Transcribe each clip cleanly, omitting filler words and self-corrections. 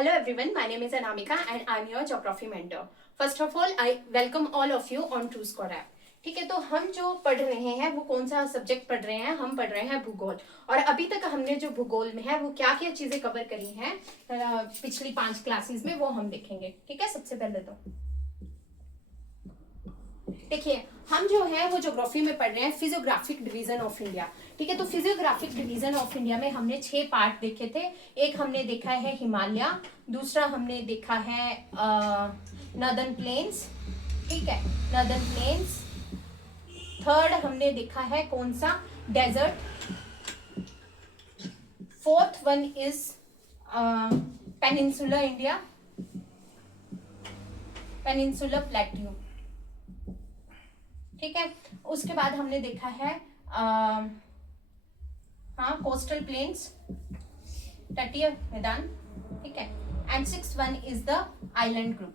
Hello everyone, my name is Anamika and I'm your geography mentor. First of all, I welcome all of you on TrueScore app. ठीक है, तो हम जो पढ़ रहे हैं वो कौन सा सब्जेक्ट पढ़ रहे हैं? हम पढ़ रहे हैं भूगोल। और अभी तक हमने जो भूगोल में है वो क्या क्या चीजें कवर करी हैं पिछली 5 क्लासेस में, वो हम देखेंगे। ठीक है, सबसे पहले तो देखिए, हम जो है वो ज्योग्राफी में पढ़ रहे हैं फिजियोग्राफिक डिवीजन ऑफ इंडिया। ठीक है, तो फिजियोग्राफिक डिवीजन ऑफ इंडिया में हमने 6 पार्ट देखे थे। एक हमने देखा है हिमालय, दूसरा हमने देखा है नॉर्दर्न प्लेन्स। ठीक है, नॉर्दर्न प्लेन्स। थर्ड हमने देखा है कौन सा? Desert. Fourth one is peninsular India, peninsular plateau. ठीक है, उसके बाद हमने देखा है कोस्टल प्लेन्स, तटीय मैदान। ठीक है, and sixth one is the island group.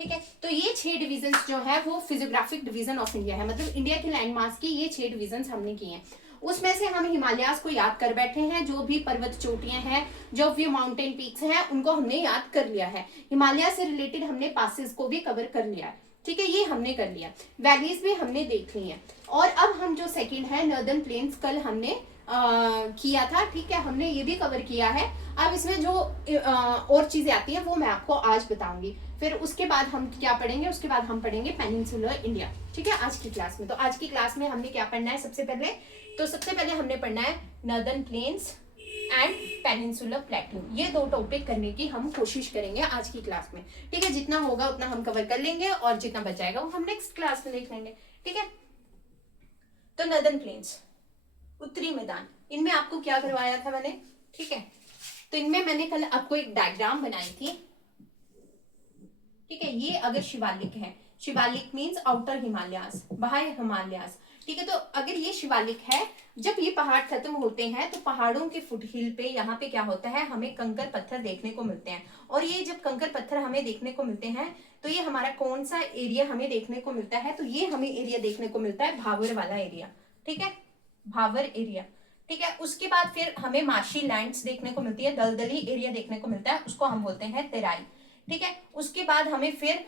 ठीक है, तो ये 6 डिविजन्स जो है वो फिजियोग्राफिक डिवीजन ऑफ इंडिया है, मतलब इंडिया के लैंडमार्क्स की ये 6 डिविजन्स हमने किए हैं। उसमें से हम हिमालयास को याद कर बैठे हैं, जो भी पर्वत चोटियां हैं, जो भी माउंटेन पीक्स हैं, उनको हमने याद कर लिया है। हिमालय से रिलेटेड हमने पासेस को भी कवर कर लिया है। ठीक है, ये हमने कर लिया। वैलीज भी हमने देख ली है। और अब हम जो सेकंड है नॉर्दर्न प्लेन्स, कल हमने किया था। ठीक है, हमने ये भी कवर किया है। अब इसमें जो और चीजें आती हैं वो मैं आपको आज बताऊंगी। फिर उसके बाद हम क्या पढ़ेंगे? उसके बाद हम पढ़ेंगे पेनिनसुलर इंडिया। ठीक है, आज की क्लास में। तो आज की क्लास में हमने क्या पढ़ना है? सबसे पहले हमने पढ़ना है northern plains and peninsular plateau. ये 2 टॉपिक करने की हम कोशिश करेंगे आज की क्लास में। ठीक है, जितना होगा उतना हम कवर कर लेंगे और जितना बच जाएगा वो हम नेक्स्ट क्लास में देख लेंगे। ठीक है, तो नॉर्दर्न प्लेन्स, उत्तरी मैदान, इनमें आपको क्या करवाया था मैंने? ठीक है, तो इनमें मैंने कल आपको एक डायग्राम बनाई थी। ठीक है, ये अगर शिवालिक है, शिवालिक मींस आउटर हिमालयास, बाह्य हिमालयास। ठीक है, तो अगर ये शिवालिक है, जब ये पहाड़ खत्म होते हैं तो पहाड़ों के फुटहिल पे यहाँ पे क्या होता है? हमें कंकर पत्थर देखने को मिलते हैं। और ये जब कंकर पत्थर हमें देखने को मिलते हैं तो ये हमारा कौन सा एरिया हमें देखने को मिलता है? तो ये हमें एरिया देखने को मिलता है भावर वाला एरिया। ठीक है, भावर एरिया। ठीक है, उसके बाद फिर हमें मार्शी लैंड्स देखने को मिलती है, दलदली एरिया देखने को मिलता है, उसको हम बोलते हैं तेराई। ठीक है, उसके बाद हमें फिर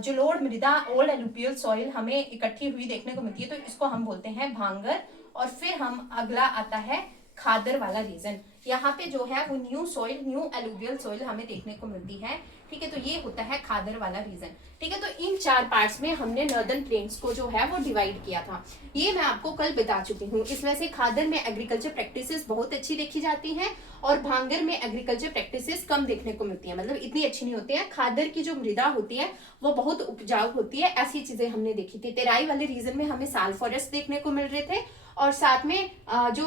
जलोढ़ मृदा, ओल्ड एलुपियल सॉइल हमें इकट्ठी हुई देखने को मिलती है, तो इसको हम बोलते हैं भांगर। और फिर हम अगला आता है खादर वाला रीजन। यहाँ पे जो है वो new soil, new alluvial soil हमें देखने को मिलती है। ठीक है, तो ये होता है खादर वाला रीजन। ठीक है, तो इन 4 पार्ट्स में हमने नॉर्दर्न प्लेन्स को जो है वो डिवाइड किया था। ये मैं आपको कल बता चुकी हूँ। इसमें से खादर में एग्रीकल्चर प्रैक्टिसेस बहुत अच्छी देखी जाती हैं और भांगर में एग्रीकल्चर प्रैक्टिसेस कम देखने को मिलती है, मतलब इतनी अच्छी नहीं होती है। खादर की जो मृदा होती है वो बहुत उपजाऊ होती है। ऐसी चीजें हमने देखी थी। तेराई वाले रीजन में हमें साल फॉरेस्ट देखने को मिल रहे थे और साथ में जो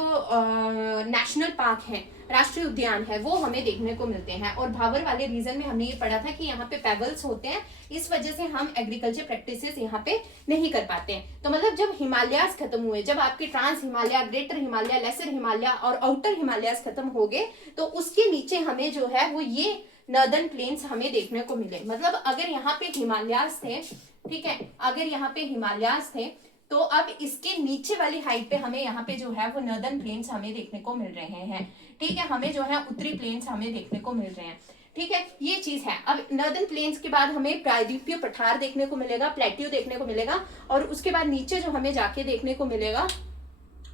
नेशनल पार्क है, राष्ट्रीय उद्यान है, वो हमें देखने को मिलते हैं। और भावर वाले रीजन में हमने ये पढ़ा था कि यहाँ पे पेबल्स होते हैं, इस वजह से हम एग्रीकल्चर प्रैक्टिसेस यहाँ पे नहीं कर पाते हैं। तो मतलब जब हिमालयास खत्म हुए, जब आपके trans Himalaya, greater Himalaya, lesser Himalaya और आउटर हिमालयास खत्म हो गए, तो उसके नीचे हमें जो है वो ये नॉर्दर्न प्लेन्स हमें देखने को मिले। मतलब अगर यहाँ पे हिमालयास थे, ठीक है, अगर यहाँ पे हिमालयास थे, तो अब इसके नीचे वाली हाइट पे हमें यहाँ पे जो है वो नॉर्दर्न प्लेन्स हमें देखने को मिल रहे हैं। ठीक है, हमें जो है उत्तरी प्लेन्स हमें देखने को मिल रहे हैं। ठीक है, ये चीज है। अब नॉर्दर्न प्लेन्स के बाद हमें प्रायद्वीपीय पठार देखने को मिलेगा, प्लेट्यू देखने को मिलेगा, और उसके बाद नीचे जो हमें जाके देखने को मिलेगा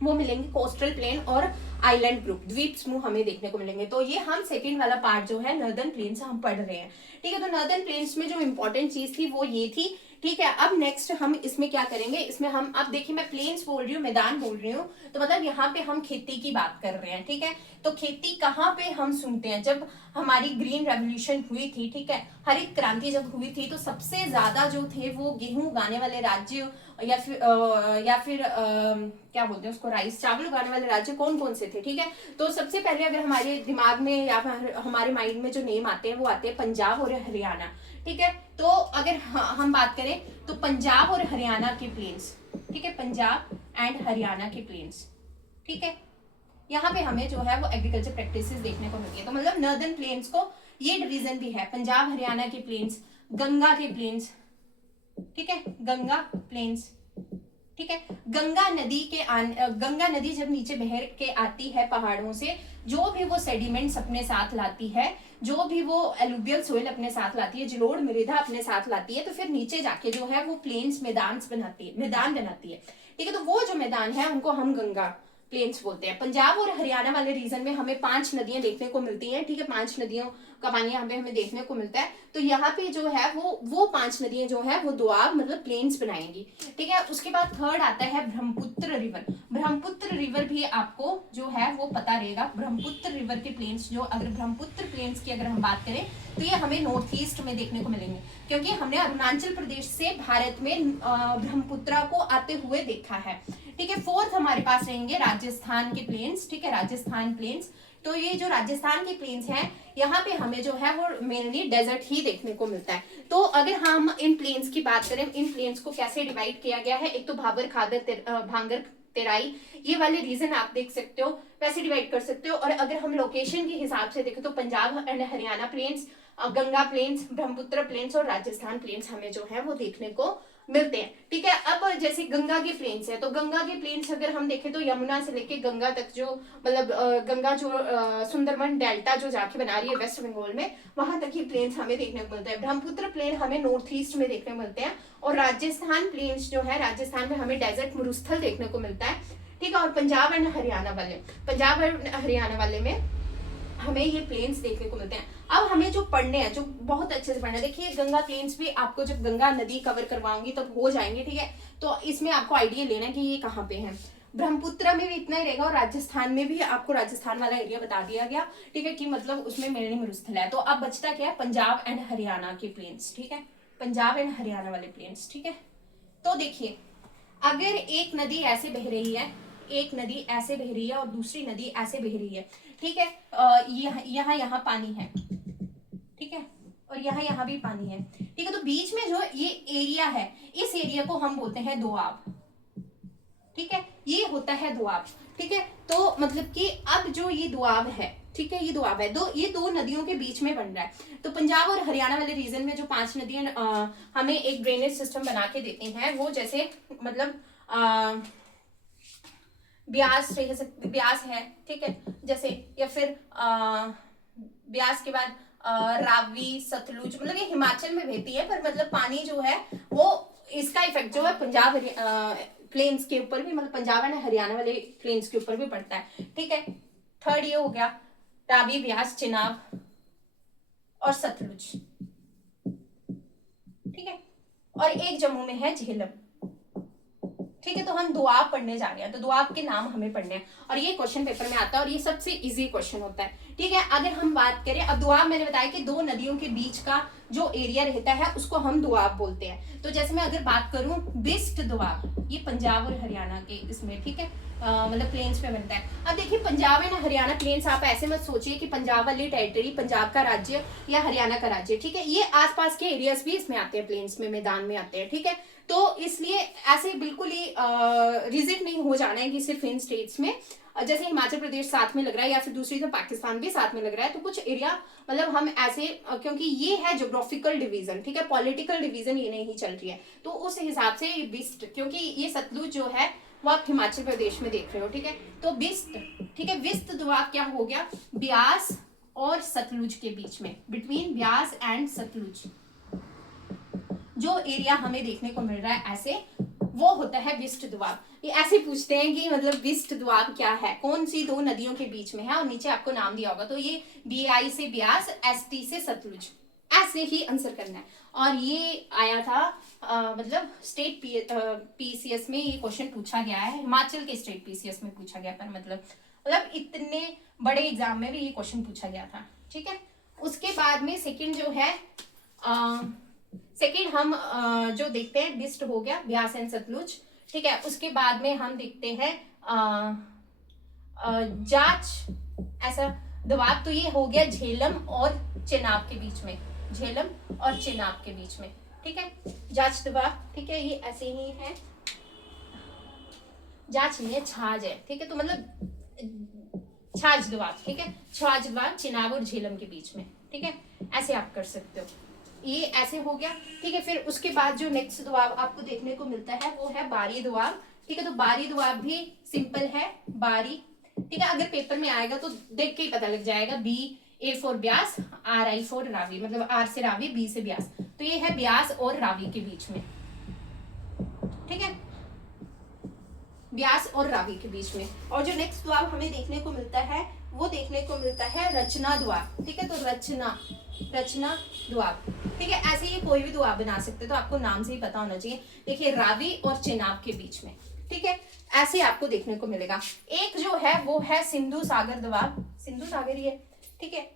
वो मिलेंगे कोस्टल प्लेन और आइलैंड ग्रुप, द्वीप समूह हमें देखने को मिलेंगे। तो ये हम सेकंड वाला पार्ट जो है नॉर्दर्न प्लेन्स हम पढ़ रहे हैं। ठीक है, तो नॉर्दर्न प्लेन्स में जो इंपॉर्टेंट चीज थी वो ये थी। ठीक है, अब नेक्स्ट हम इसमें क्या करेंगे? इसमें हम, अब देखिए मैं प्लेन्स बोल रही हूँ, मैदान बोल रही हूँ, तो मतलब यहाँ पे हम खेती की बात कर रहे हैं। ठीक है, तो खेती कहाँ पे हम सुनते हैं? जब हमारी ग्रीन रेवोल्यूशन हुई थी, ठीक है, हरित क्रांति जब हुई थी, तो सबसे ज्यादा जो थे वो गेहूं उगाने वाले राज्य या फिर क्या बोलते हैं उसको, राइस, चावल उगाने वाले राज्य कौन कौन से थे? ठीक है, तो सबसे पहले अगर हमारे दिमाग में या हमारे माइंड में जो नेम आते हैं वो आते हैं पंजाब और हरियाणा। ठीक है, तो अगर हम बात करें तो पंजाब और हरियाणा के प्लेन्स, ठीक है, पंजाब एंड हरियाणा के प्लेन्स, ठीक है, यहाँ पे हमें जो है वो एग्रीकल्चर प्रैक्टिसेस देखने को मिलती है। तो मतलब नॉर्दर्न प्लेन्स को ये डिवीजन भी है, पंजाब हरियाणा के प्लेन्स, गंगा के प्लेन्स, ठीक है, गंगा प्लेन्स, ठीक है। गंगा नदी जब नीचे बह के आती है पहाड़ों से, जो भी वो सेडिमेंट्स अपने साथ लाती है, जो भी वो एलुवियल सोइल अपने साथ लाती है, जलोढ़ मृदा अपने साथ लाती है, तो फिर नीचे जाके जो है वो प्लेन्स मैदान बनाती है। ठीक है, तो वो जो मैदान है उनको हम गंगा प्लेन्स बोलते हैं। पंजाब और हरियाणा वाले रीजन में हमें 5 नदियां देखने को मिलती हैं। ठीक है, 5 नदियों का पानी यहाँ पे हमें देखने को मिलता है। तो यहाँ पे जो है वो 5 नदियां जो है वो दोआब मतलब प्लेन्स बनाएंगी। ठीक है, उसके बाद थर्ड आता है ब्रह्मपुत्र रिवर। ब्रह्मपुत्र रिवर भी आपको जो है वो पता रहेगा। ब्रह्मपुत्र रिवर के प्लेन्स, जो अगर ब्रह्मपुत्र प्लेन्स की अगर हम बात करें तो ये हमें नॉर्थ ईस्ट में देखने को मिलेंगे, क्योंकि हमने अरुणाचल प्रदेश से भारत में ब्रह्मपुत्र को आते हुए देखा है। ठीक है, फोर्थ हमारे पास रहेंगे राजस्थान के प्लेन्स। ठीक है, राजस्थान प्लेन्स। तो ये जो राजस्थान के प्लेन्स हैं, यहाँ पे हमें जो है वो मेनली डेजर्ट ही देखने को मिलता है। तो अगर हम इन प्लेन्स की बात करें, इन प्लेन्स को कैसे डिवाइड किया गया है, एक तो भाबर खादर भांगर तेराई, ये वाले रीजन आप देख सकते हो, वैसे डिवाइड कर सकते हो। और अगर हम लोकेशन के हिसाब से देखें तो Punjab and Haryana plains, Ganga plains, Brahmaputra plains और राजस्थान प्लेन्स हमें जो है वो देखने को मिलते हैं। ठीक है, अब जैसे गंगा के प्लेन्स है, तो गंगा के प्लेन्स अगर हम देखें तो यमुना से लेके गंगा तक जो मतलब गंगा जो सुंदरबन डेल्टा जो जाके बना रही है वेस्ट बंगाल में, वहां तक ही प्लेन्स हमें देखने को मिलता है। ब्रह्मपुत्र प्लेन हमें नॉर्थ ईस्ट में देखने को मिलते हैं। और राजस्थान प्लेन्स जो है, राजस्थान में हमें डेजर्ट मरुस्थल देखने को मिलता है। ठीक है, और पंजाब एंड हरियाणा वाले में हमें ये प्लेन्स देखने को मिलते हैं। अब हमें जो पढ़ने हैं, जो बहुत अच्छे से पढ़ना है, देखिए गंगा प्लेन्स भी आपको जब गंगा नदी कवर करवाऊंगी तब हो जाएंगे। ठीक है, तो इसमें आपको आइडिया लेना है कि ये कहाँ पे है। ब्रह्मपुत्र में भी इतना ही रहेगा, और राजस्थान में भी आपको राजस्थान वाला एरिया बता दिया गया। ठीक है, कि मतलब उसमें मेरनी मरुस्थल है। तो अब बचता क्या है, पंजाब एंड हरियाणा के प्लेन्स। ठीक है, पंजाब एंड हरियाणा वाले प्लेन्स। ठीक है, तो देखिए अगर एक नदी ऐसे बह रही है, एक नदी ऐसे बह रही है और दूसरी नदी ऐसे बह रही है। ठीक है, यहाँ पानी है। ठीक है, और यहाँ भी पानी है। ठीक है, तो बीच में जो ये एरिया है, इस एरिया को हम बोलते हैं दोआब। ठीक है, ये होता है दोआब। ठीक है, तो मतलब कि अब जो ये दोआब है, ठीक है, ये दोआब है, ये दो नदियों के बीच में बन रहा है। तो पंजाब और हरियाणा वाले रीजन में जो 5 नदियां हमें एक ड्रेनेज सिस्टम बना के देती हैं, वो जैसे मतलब ब्यास रह सकती, ब्यास है। ठीक है, जैसे, या फिर ब्यास के बाद रावी, सतलुज, मतलब ये हिमाचल में बहती है, पर मतलब पानी जो है वो इसका इफेक्ट जो है पंजाब प्लेन्स के ऊपर भी, मतलब पंजाब एंड हरियाणा वाले प्लेन्स के ऊपर भी पड़ता है। ठीक है, थर्ड ये हो गया रावी, ब्यास, चिनाब और सतलुज। ठीक है, और एक जम्मू में है झेलम। ठीक है, तो हम दोआब पढ़ने जा रहे हैं, तो दोआब के नाम हमें पढ़ने हैं, और ये क्वेश्चन पेपर में आता है, और ये सबसे इजी क्वेश्चन होता है। ठीक है, अगर हम बात करें, अब दोआब मैंने बताया कि 2 नदियों के बीच का जो एरिया रहता है उसको हम दोआब बोलते हैं। तो जैसे मैं अगर बात करूं बिस्ट दोआब, ये पंजाब और हरियाणा के इसमें, ठीक है, मतलब प्लेन्स में बनता है। अब देखिए पंजाब एंड हरियाणा प्लेन्स, आप ऐसे मत सोचिए कि पंजाब वाली टेरिटरी पंजाब का राज्य या हरियाणा का राज्य। ठीक है, ये आसपास के एरियाज भी इसमें आते हैं, प्लेन्स में, मैदान में आते हैं। ठीक है, तो इसलिए ऐसे बिल्कुल ही रिजिड नहीं हो जाना है कि सिर्फ इन स्टेट्स में, जैसे हिमाचल प्रदेश साथ में लग रहा है, या फिर दूसरी तो पाकिस्तान भी साथ में लग रहा है, तो कुछ एरिया मतलब हम ऐसे, क्योंकि ये है ज्योग्राफिकल डिवीजन। ठीक है, पॉलिटिकल डिवीजन ये नहीं चल रही है, तो उस हिसाब से ये बिस्ट, क्योंकि ये सतलुज जो है वो आप हिमाचल प्रदेश में देख रहे हो। ठीक है, तो बिस्ट, ठीक है, बिस्त दोआब क्या हो गया, ब्यास और सतलुज के बीच में, बिटवीन ब्यास एंड सतलुज जो एरिया हमें देखने को मिल रहा है ऐसे, वो होता है बिस्ट दोआब। ये ऐसे पूछते हैं कि मतलब बिस्ट दोआब क्या है, कौन सी 2 नदियों के बीच में है, और नीचे आपको नाम दिया होगा, तो ये BI से ब्यास, ST से सतलुज, ऐसे ही आंसर करना है। और ये आया था मतलब स्टेट PCS में ये क्वेश्चन पूछा गया है, हिमाचल के स्टेट PCS में पूछा गया, पर मतलब इतने बड़े एग्जाम में भी ये क्वेश्चन पूछा गया था। ठीक है, उसके बाद में सेकंड जो है, सेकंड हम जो देखते हैं, बिस्ट हो गया, ब्यास एंड सतलुज। ठीक है, उसके बाद में हम देखते हैं जाच ऐसा दोआब, तो ये हो गया झेलम और चिनाब के बीच में, झेलम और चिनाब के बीच में। ठीक है, जाच दोआब, ठीक है, ये ऐसे ही है, जाच नहीं है, छाछ है। ठीक है, तो मतलब छाछ दोआब। ठीक है, छाछ दोआब चिनाब और झेलम के बीच में। ठीक है, ऐसे आप कर सकते हो, ये ऐसे हो गया। ठीक है, फिर उसके बाद जो नेक्स्ट दोआब आपको देखने को मिलता है वो है बारी दोआब। ठीक है। तो बारी दुआब भी सिंपल है, बारी, ठीक है। अगर पेपर में आएगा तो देख के ही पता लग जाएगा, B A for Beas, R I for Ravi, मतलब आर से रावी, बी से ब्यास, तो ये है ब्यास और रावी के बीच में, ठीक है, ब्यास और रावी के बीच में। और जो नेक्स्ट द्वाब हमें देखने को मिलता है वो देखने को मिलता है रचना द्वाब, ठीक है। तो रचना द्वाब, ठीक है। ऐसे ही कोई भी द्वाब बना सकते, तो आपको नाम से ही पता होना चाहिए। देखिए रावी और चेनाब के बीच में, ठीक है, ऐसे आपको देखने को मिलेगा। एक जो है वो है सिंधु सागर द्वाब, सिंधु सागर ही है, ठीक है,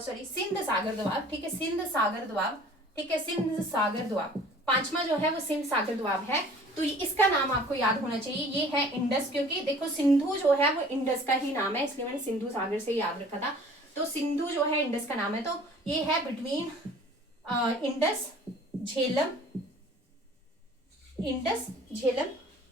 सॉरी सिंध सागर द्वाब, ठीक है, सिंध सागर द्वाब, ठीक है, सिंध सागर द्वाब। पांचवा जो है वो सिंध सागर द्वाब है। तो इसका नाम आपको याद होना चाहिए, ये है इंडस, क्योंकि देखो सिंधु जो है वो इंडस का ही नाम है, इसलिए मैंने सिंधु सागर से याद रखा था। तो सिंधु जो है इंडस का नाम है, तो ये है बिटवीन इंडस झेलम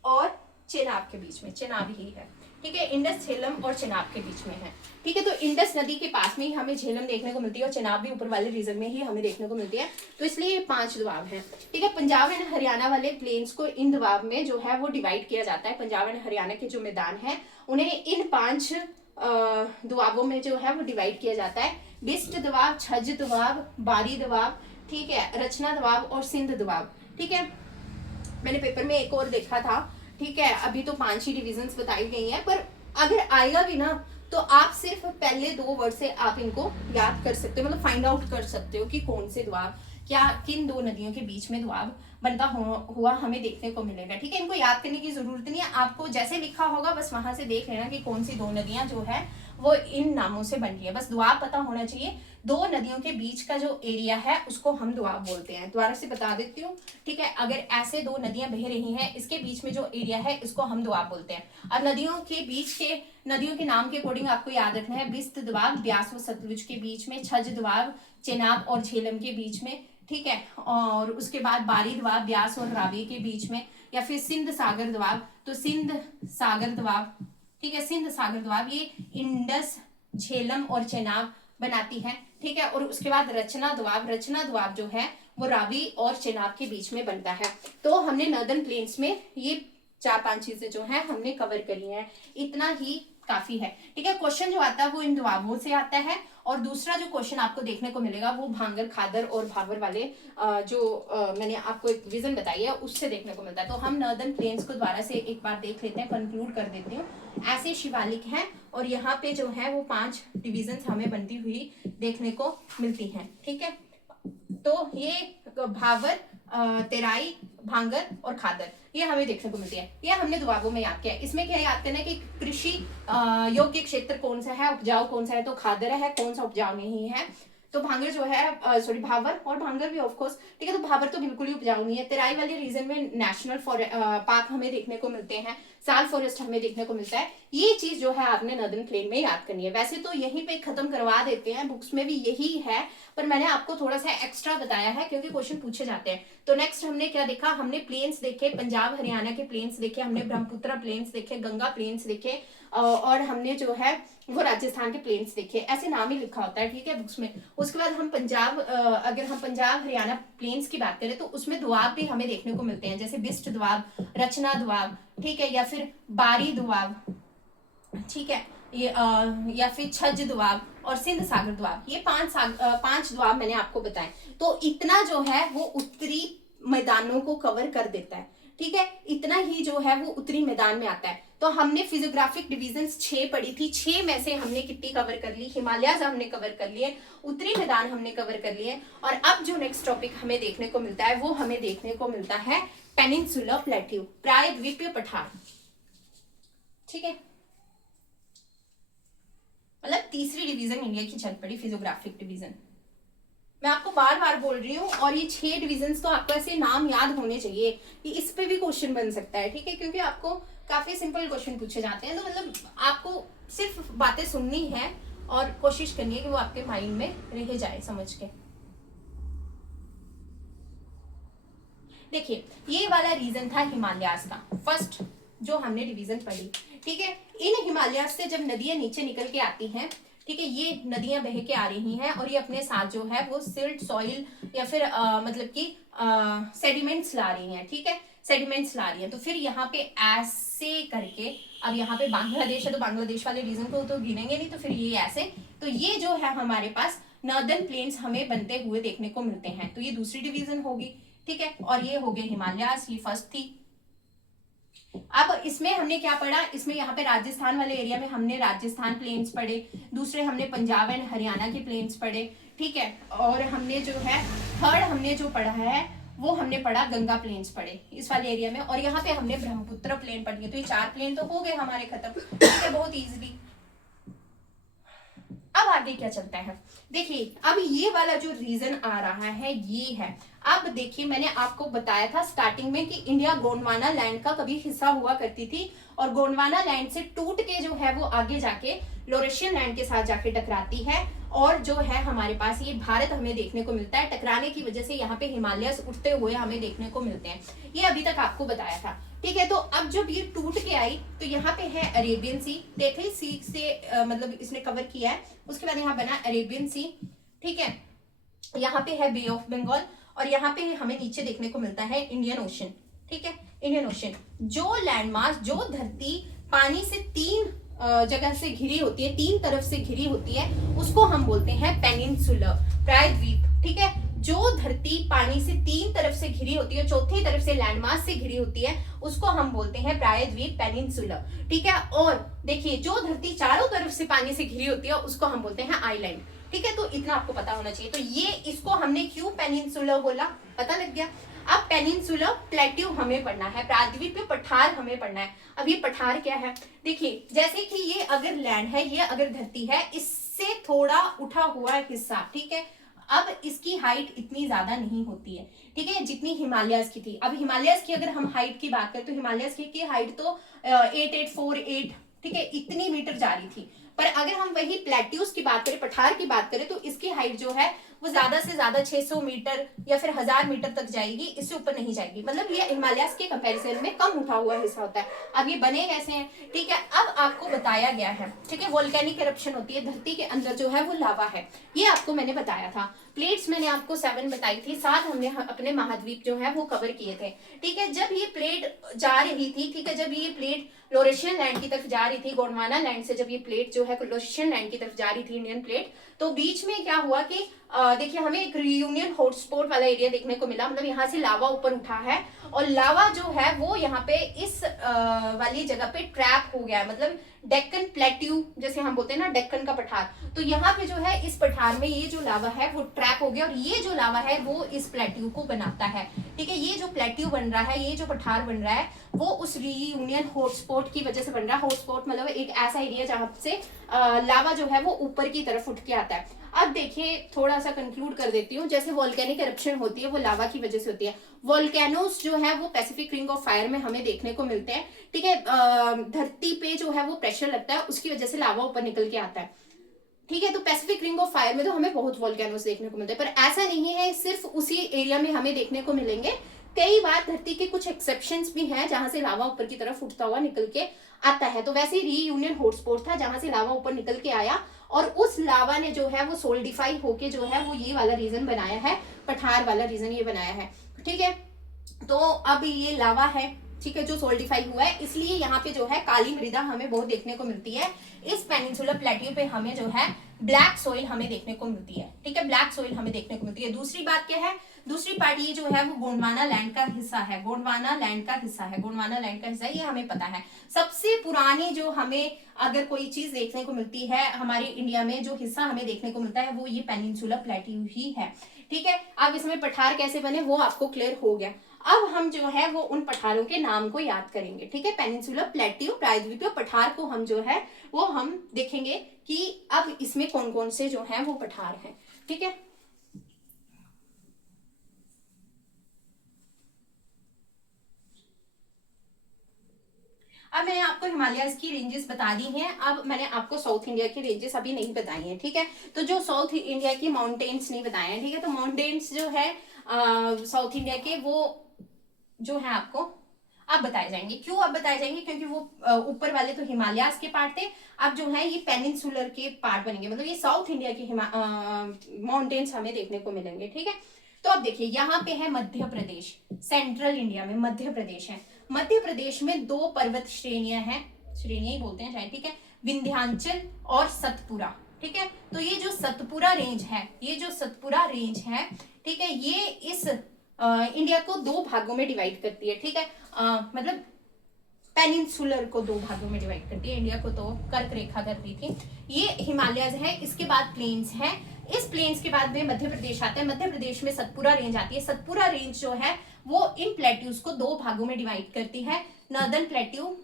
और चेनाब के बीच में, चेनाब ही है, ठीक है, इंडस झेलम और चेनाब के बीच में है, ठीक है। तो इंडस नदी के पास में ही हमें झेलम देखने को मिलती है और चेनाब भी ऊपर वाले रीजन में ही हमें देखने को मिलती है, तो इसलिए ये 5 द्वाब हैं, ठीक है। पंजाब एंड हरियाणा वाले प्लेन्स को इन द्वाब में जो है वो डिवाइड किया जाता है। पंजाब एंड हरियाणा के जो मैदान है उन्हें इन 5 द्वाबों में जो है वो डिवाइड किया जाता है। बिस्ट द्वाब, छज द्वाब, बारी द्वाब, ठीक है, रचना द्वाब और सिंध द्वाब, ठीक है। मैंने पेपर में एक और देखा था, ठीक है, अभी तो 5 ही डिविजन्स बताई गई हैं, पर अगर आएगा भी ना तो आप सिर्फ पहले 2 वर्ड से आप इनको याद कर सकते हो, मतलब फाइंड आउट कर सकते हो कि कौन से द्वाब, क्या किन 2 नदियों के बीच में द्वाब बनता हुआ हमें देखने को मिलेगा, ठीक है। इनको याद करने की जरूरत नहीं है, आपको जैसे लिखा होगा बस वहां से देख लेना कि कौन सी 2 नदियां जो है वो इन नामों से बन रही है, बस द्वाब पता होना चाहिए। 2 नदियों के बीच का जो एरिया है उसको हम द्वाब बोलते हैं। दोबारा से बता देती हूँ, ठीक है, अगर ऐसे 2 नदियां बह रही हैं, इसके बीच में जो एरिया है इसको हम द्वाब बोलते हैं। और नदियों के बीच के नदियों के नाम के अकॉर्डिंग आपको याद रखना है, बिस्त द्वाब ब्यास व सतलुज के बीच में, छज द्वाब चेनाब और झेलम के बीच में, ठीक है, और उसके बाद बारी द्वाब ब्यास और रावी के बीच में, या फिर सिंध सागर द्वाब, तो सिंध सागर द्वाब, ठीक है, सिंध सागर द्वाब ये इंडस झेलम और चेनाब बनाती है, ठीक है। और उसके बाद रचना द्वाब जो है वो रावी और चेनाब के बीच में बनता है। तो हमने नॉर्दर्न प्लेन्स में ये 4-5 चीजें जो है हमने कवर करी हैं, इतना ही काफी है, ठीक है। क्वेश्चन जो आता है वो इन द्वाबों से आता है, और दूसरा जो क्वेश्चन आपको देखने को मिलेगा वो भांगर, खादर और भावर वाले जो मैंने आपको एक विजन बताई है उससे देखने को मिलता है। तो हम नॉर्दर्न प्लेन्स को दोबारा से एक बार देख लेते हैं, कंक्लूड कर देती हूँ। ऐसे शिवालिक हैं और यहाँ पे जो है वो 5 डिविजन हमें बनती हुई देखने को मिलती हैं, ठीक है। तो ये भावर, तेराई, भांगर और खादर ये हमें देखने को मिलती है, ये हमने द्वाबों में याद किया है। इसमें क्या याद करना है कि कृषि योग्य क्षेत्र कौन सा है, उपजाऊ कौन सा है, तो खादर है, कौन सा उपजाऊ नहीं है, तो भांगर जो है सॉरी भावर और भांगर भी ऑफ कोर्स, ठीक है। तो भावर तो बिल्कुल ही उपजाऊ नहीं है। तेराई वाले रीजन में नेशनल पार्क हमें देखने को मिलते हैं, साल फॉरेस्ट हमें देखने को मिलता है। ये चीज जो है आपने नॉर्दर्न प्लेन में याद करनी है। वैसे तो यहीं पे खत्म करवा देते हैं, बुक्स में भी यही है, पर मैंने आपको थोड़ा सा एक्स्ट्रा बताया है क्योंकि क्वेश्चन पूछे जाते हैं। तो नेक्स्ट हमने क्या देखा, हमने प्लेन्स देखे, पंजाब हरियाणा के प्लेन्स देखे, हमने ब्रह्मपुत्र प्लेन्स देखे, गंगा प्लेन्स देखे, और हमने जो है वो राजस्थान के प्लेन्स देखे। ऐसे नाम ही लिखा होता है, ठीक है, बुक्स में। उसके बाद हम अगर हम पंजाब हरियाणा प्लेन्स की बात करें तो उसमें द्वाब भी हमें देखने को मिलते हैं, जैसे बिस्ट द्वाब, रचना द्वाब, ठीक है, या फिर बारी द्वाब, ठीक है, ये या फिर छज द्वाब और सिंध सागर द्वाब, ये 5 द्वाब मैंने आपको बताए। तो इतना जो है वो उत्तरी मैदानों को कवर कर देता है, ठीक है, इतना ही जो है वो उत्तरी मैदान में आता है। तो हमने फिजियोग्राफिक डिविजन्स 6 पढ़ी थी, 6 में से हमने कितनी कवर कर ली, हिमालयाज हमने कवर कर लिए, उत्तरी मैदान हमने कवर कर लिए। और अब जो नेक्स्ट टॉपिक हमें देखने को मिलता है वो हमें देखने को मिलता है पेनिनसुलर प्लेट्यू, प्रायद्वीपीय पठार, ठीक है, मतलब तीसरी डिवीजन इंडिया की चल पड़ी, फिजियोग्राफिक डिवीजन। मैं आपको बार बार बोल रही हूँ, और ये 6 डिविजन्स तो आपको ऐसे नाम याद होने चाहिए कि इस पे भी क्वेश्चन बन सकता है, ठीक है, क्योंकि आपको काफी सिंपल क्वेश्चन पूछे जाते हैं। तो मतलब आपको सिर्फ बातें सुननी है और कोशिश करनी है कि वो आपके माइंड में रह जाए समझ के। देखिए ये वाला रीजन था हिमालयास का, फर्स्ट जो हमने डिवीजन पढ़ी, ठीक है। इन हिमालयास से जब नदियां नीचे निकल के आती हैं, ठीक है, ये नदियां बह के आ रही हैं और ये अपने साथ जो है वो सिल्ट सॉइल या फिर मतलब कि सेडिमेंट्स ला रही हैं, ठीक है। सेडिमेंट्स ला रही है। तो फिर यहाँ पे ऐसे करके, अब यहाँ पे बांग्लादेश है तो बांग्लादेश वाले रीजन को तो गिनेंगे नहीं, तो फिर ये ऐसे, तो ये जो है हमारे पास नॉर्दर्न प्लेन्स हमें बनते हुए देखने को मिलते हैं। तो ये दूसरी डिवीजन होगी, ठीक है। और ये हो गए हिमालयास, ये फर्स्ट थी। अब इसमें हमने क्या पढ़ा, इसमें यहाँ पे राजस्थान वाले एरिया में हमने राजस्थान प्लेन्स पढ़े, दूसरे हमने पंजाब एंड हरियाणा के प्लेन्स पढ़े, ठीक है। और हमने जो है थर्ड हमने जो पढ़ा है वो हमने पढ़ा गंगा प्लेन्स पढ़े इस वाले एरिया में, और यहाँ पे हमने ब्रह्मपुत्र प्लेन पढ़ लिए। तो ये 4 प्लेन तो हो गए हमारे खत्म, ठीक है, बहुत इजीली। अब आगे क्या चलता है, देखिए अब ये वाला जो रीजन आ रहा है ये है। अब देखिए मैंने आपको बताया था स्टार्टिंग में कि इंडिया गोंडवाना लैंड का कभी हिस्सा हुआ करती थी, और गोंडवाना लैंड से टूट के जो है वो आगे जाके लॉरेशियन लैंड के साथ जाके टकराती है, और जो है हमारे पास ये भारत हमें देखने को मिलता है। टकराने की वजह से यहाँ पे हिमालयस उठते हुए हमें देखने को मिलते हैं, ये अभी तक आपको बताया था, ठीक है। तो अब जब ये टूट के आई तो यहाँ पे है अरेबियन सी, टेथी सी से मतलब इसने कवर किया है, उसके बाद यहाँ बना अरेबियन सी, ठीक है। यहाँ पे है बे ऑफ बंगाल, और यहाँ पे हमें नीचे देखने को मिलता है इंडियन ओशन, ठीक है, इंडियन ओशन। जो लैंडमास, जो धरती पानी से 3 जगह से घिरी होती है, 3 तरफ से घिरी होती है, उसको हम बोलते हैं पेनिनसुलर, प्रायद्वीप, ठीक है। जो धरती पानी से 3 तरफ से घिरी होती है, चौथी तरफ से लैंडमास से घिरी होती है, उसको हम बोलते हैं प्रायद्वीप, पेनिनसुलर, ठीक है। और देखिए जो धरती चारों तरफ से पानी से घिरी होती है उसको हम बोलते हैं आइलैंड, ठीक है। तो इतना आपको पता होना चाहिए। तो ये इसको हमने क्यों पेनिनसुलर बोला, पता लग गया। अब पेनिनसुलर प्लेट्यू हमें पढ़ना है, प्रायद्वीपीय पठार हमें पढ़ना है। अब ये पठार क्या है, देखिए जैसे कि ये अगर लैंड है, ये अगर धरती है, इससे थोड़ा उठा हुआ हिस्सा, ठीक है। अब इसकी हाइट इतनी ज्यादा नहीं होती है, ठीक है, जितनी हिमालयस की थी। अब हिमालयस की अगर हम हाइट की बात करें तो हिमालयस की हाइट तो 8848, ठीक है, इतनी मीटर जा रही थी। पर अगर हम वही प्लेट्यूज की बात करें, पठार की बात करें, तो इसकी हाइट जो है वो ज्यादा से ज्यादा 600 मीटर या फिर 1000 मीटर तक जाएगी, इससे ऊपर नहीं जाएगी। मतलब ये हिमालयस के कंपैरिजन में कम उठा हुआ हिस्सा होता है। अब ये बने कैसे हैं, ठीक है, अब आपको बताया गया है, ठीक है। वोल्केनिक इरप्शन होती है, धरती के अंदर जो है वो लावा है, ये आपको मैंने बताया था। प्लेट्स मैंने आपको 7 बताई थी, 7 हमने अपने महाद्वीप जो है वो कवर किए थे, ठीक है। जब ये प्लेट जा रही थी, ठीक है, जब ये प्लेट लॉरेशियन लैंड की तरफ जा रही थी, गोंडवाना लैंड से जब ये प्लेट जो है लॉरेशियन लैंड की तरफ जा रही थी, इंडियन प्लेट, तो बीच में क्या हुआ कि देखिए हमें एक रियूनियन हॉटस्पॉट वाला एरिया देखने को मिला। मतलब यहाँ से लावा ऊपर उठा है, और लावा जो है वो यहाँ पे इस वाली जगह पे ट्रैप हो गया है। मतलब डेक्कन प्लेट्यू जैसे हम बोलते हैं ना, डेक्कन का पठार, तो यहाँ पे जो है इस पठार में ये जो लावा है वो ट्रैप हो गया, और ये जो लावा है वो इस प्लेट्यू को बनाता है, ठीक है। ये जो प्लेट्यू बन रहा है, ये जो पठार बन रहा है, वो उस रीयूनियन हॉटस्पॉट की वजह से बन रहा है। हॉटस्पॉट मतलब एक ऐसा एरिया जहां से लावा जो है वो ऊपर की तरफ उठ के आता है। अब देखिए थोड़ा सा कंक्लूड कर देती हूँ, जैसे वोल्केनिक एरप्शन होती है वो लावा की वजह से होती है। वोल्केनोस जो है वो पैसिफिक रिंग ऑफ फायर में हमें देखने को मिलते हैं, ठीक है। धरती पे जो है वो प्रेशर लगता है, उसकी वजह से लावा ऊपर निकल के आता है, ठीक है। तो पैसिफिक रिंग ऑफ फायर में तो हमें बहुत वोल्केनोस देखने को मिलते हैं, पर ऐसा नहीं है सिर्फ उसी एरिया में हमें देखने को मिलेंगे। कई बार धरती के कुछ एक्सेप्शंस भी हैं जहां से लावा ऊपर की तरफ उठता हुआ निकल के आता है। तो वैसे ही रीयूनियन हॉटस्पॉट था जहां से लावा ऊपर निकल के आया, और उस लावा ने जो है वो सोल्डिफाई होके जो है वो ये वाला रीजन बनाया है, पठार वाला रीजन ये बनाया है, ठीक है। तो अब ये लावा है, ठीक है, जो सोल्डिफाई हुआ है, इसलिए यहाँ पे जो है काली मृदा हमें बहुत देखने को मिलती है। इस पेनिनसुलर प्लेट्यू पे हमें जो है ब्लैक सॉइल हमें देखने को मिलती है, ठीक है, ब्लैक सॉइल हमें देखने को मिलती है। दूसरी बात क्या है, दूसरी पार्ट ये जो है वो गोंडवाना लैंड का हिस्सा है, गोंडवाना लैंड का हिस्सा है, गोंडवाना लैंड का हिस्सा है, ये हमें पता है। सबसे पुरानी जो हमें अगर कोई चीज देखने को मिलती है हमारे इंडिया में, जो हिस्सा हमें देखने को मिलता है वो ये पेनिनसुलर प्लेट्यू ही है, ठीक है। अब इसमें पठार कैसे बने वो आपको क्लियर हो गया। अब हम जो है वो उन पठारों के नाम को याद करेंगे, ठीक है। पेनिनसुलर प्लेट्यू, प्रायद्वीपीय पठार को हम जो है वो हम देखेंगे कि अब इसमें कौन कौन से जो है वो पठार हैं, ठीक है। अब मैंने आपको हिमालयस की रेंजेस बता दी हैं, अब मैंने आपको साउथ इंडिया की रेंजेस अभी नहीं बताई हैं, ठीक है। तो जो साउथ इंडिया की माउंटेन्स नहीं बताए हैं, ठीक है। तो माउंटेन्स जो है साउथ इंडिया के वो जो है आपको अब बताए जाएंगे। क्यों अब बताए जाएंगे, क्योंकि वो ऊपर वाले तो हिमालयास के पार्ट थे, अब जो है ये पेनिनसुलर के पार्ट बनेंगे। मतलब ये साउथ इंडिया के माउंटेन्स हमें देखने को मिलेंगे, ठीक है। तो अब देखिए यहाँ पे है मध्य प्रदेश, सेंट्रल इंडिया में मध्य प्रदेश है। मध्य प्रदेश में 2 पर्वत श्रेणियां हैं, श्रेणियां ही बोलते हैं शायद, ठीक है, विंध्याचल और सतपुरा, ठीक है। तो ये जो सतपुरा रेंज है, ये जो सतपुरा रेंज है, ठीक है, ये इस इंडिया को 2 भागों में डिवाइड करती है, ठीक है। मतलब पेनिनसुलर को 2 भागों में डिवाइड करती है, इंडिया को तो कर्क रेखा कर दी थी। ये हिमालयज है, इसके बाद प्लेन्स है, इस प्लेन्स के बाद में मध्य प्रदेश आता है, मध्य प्रदेश में सतपुरा रेंज आती है। सतपुरा रेंज जो है वो इन प्लेट्यूज को 2 भागों में डिवाइड करती है, नॉर्दर्न प्लेट्यू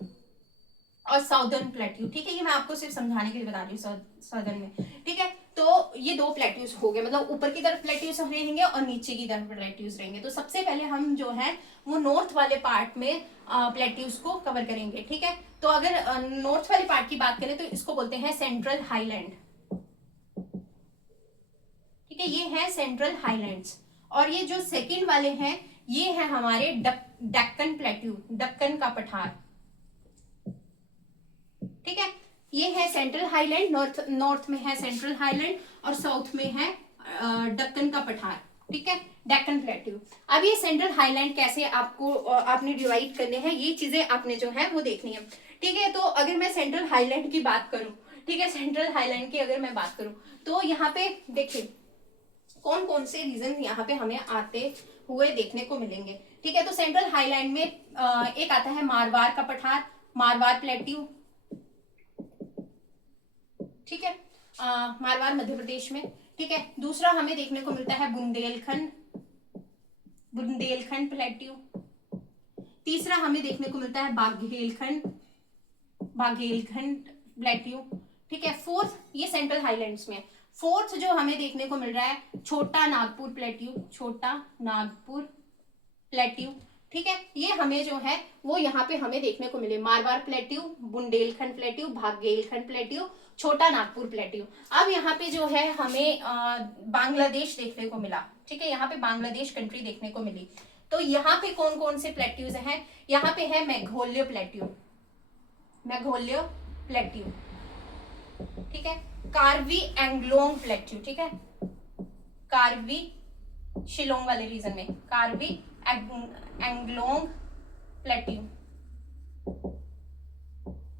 और साउदर्न प्लेट्यू, ठीक है। ये मैं आपको सिर्फ समझाने के लिए बता रही हूँ, साउदर्न में, ठीक है। तो ये 2 प्लेट्यूज हो गए, मतलब ऊपर की तरफ प्लेट्यूज रहेंगे और नीचे की तरफ प्लेट्यूज रहेंगे। तो सबसे पहले हम जो है वो नॉर्थ वाले पार्ट में प्लेट्यूज को कवर करेंगे, ठीक है। तो अगर नॉर्थ वाले पार्ट की बात करें तो इसको बोलते हैं सेंट्रल हाईलैंड, ठीक है, ये है सेंट्रल हाईलैंड्स। और ये जो सेकंड वाले हैं ये है हमारे डेक्कन प्लेट्यू, दक्कन का पठार, ठीक है। ये है सेंट्रल हाईलैंड, नॉर्थ में है सेंट्रल हाईलैंड और साउथ में है दक्कन का पठार, ठीक है, डेक्कन प्लेट्यू। अब ये सेंट्रल हाईलैंड कैसे आपने डिवाइड करने हैं, ये चीजें आपने जो है वो देखनी है, ठीक है। तो अगर मैं सेंट्रल हाईलैंड की बात करूं, ठीक है, सेंट्रल हाईलैंड की अगर मैं बात करूं तो यहाँ पे देखिए कौन कौन से रीजन यहाँ पे हमें आते हुए देखने को मिलेंगे, ठीक है। तो सेंट्रल हाईलैंड में एक आता है मारवाड़ का पठार, मारवाड़ प्लेट्यू, ठीक है, मारवाड़ मध्य प्रदेश में, ठीक है। दूसरा हमें देखने को मिलता है बुंदेलखंड, बुंदेलखंड प्लेट्यू। तीसरा हमें देखने को मिलता है बाघेलखंड, बाघेलखंड प्लेट्यू, ठीक है। फोर्थ, ये सेंट्रल हाईलैंड्स में, फोर्थ जो हमें देखने को मिल रहा है छोटा नागपुर प्लेट्यू, छोटा नागपुर प्लेट्यू, ठीक है। ये हमें जो है वो यहाँ पे हमें देखने को मिले Marwar plateau, Bundelkhand plateau, Baghelkhand plateau, Chota Nagpur plateau. अब यहाँ पे जो है हमें बांग्लादेश देखने को मिला, ठीक है, यहाँ पे बांग्लादेश कंट्री देखने को मिली। तो यहाँ पे कौन कौन से प्लेट्यूज हैं, यहाँ पे है मेघोल्य प्लेट्यू, मेघोल्य प्लेट्यू, ठीक है, कार्बी एंग्लोंग प्लेट्यू, ठीक है, कार्बी शिलोंग वाले रीजन में कार्बी एंग्लोंग प्लेट्यू,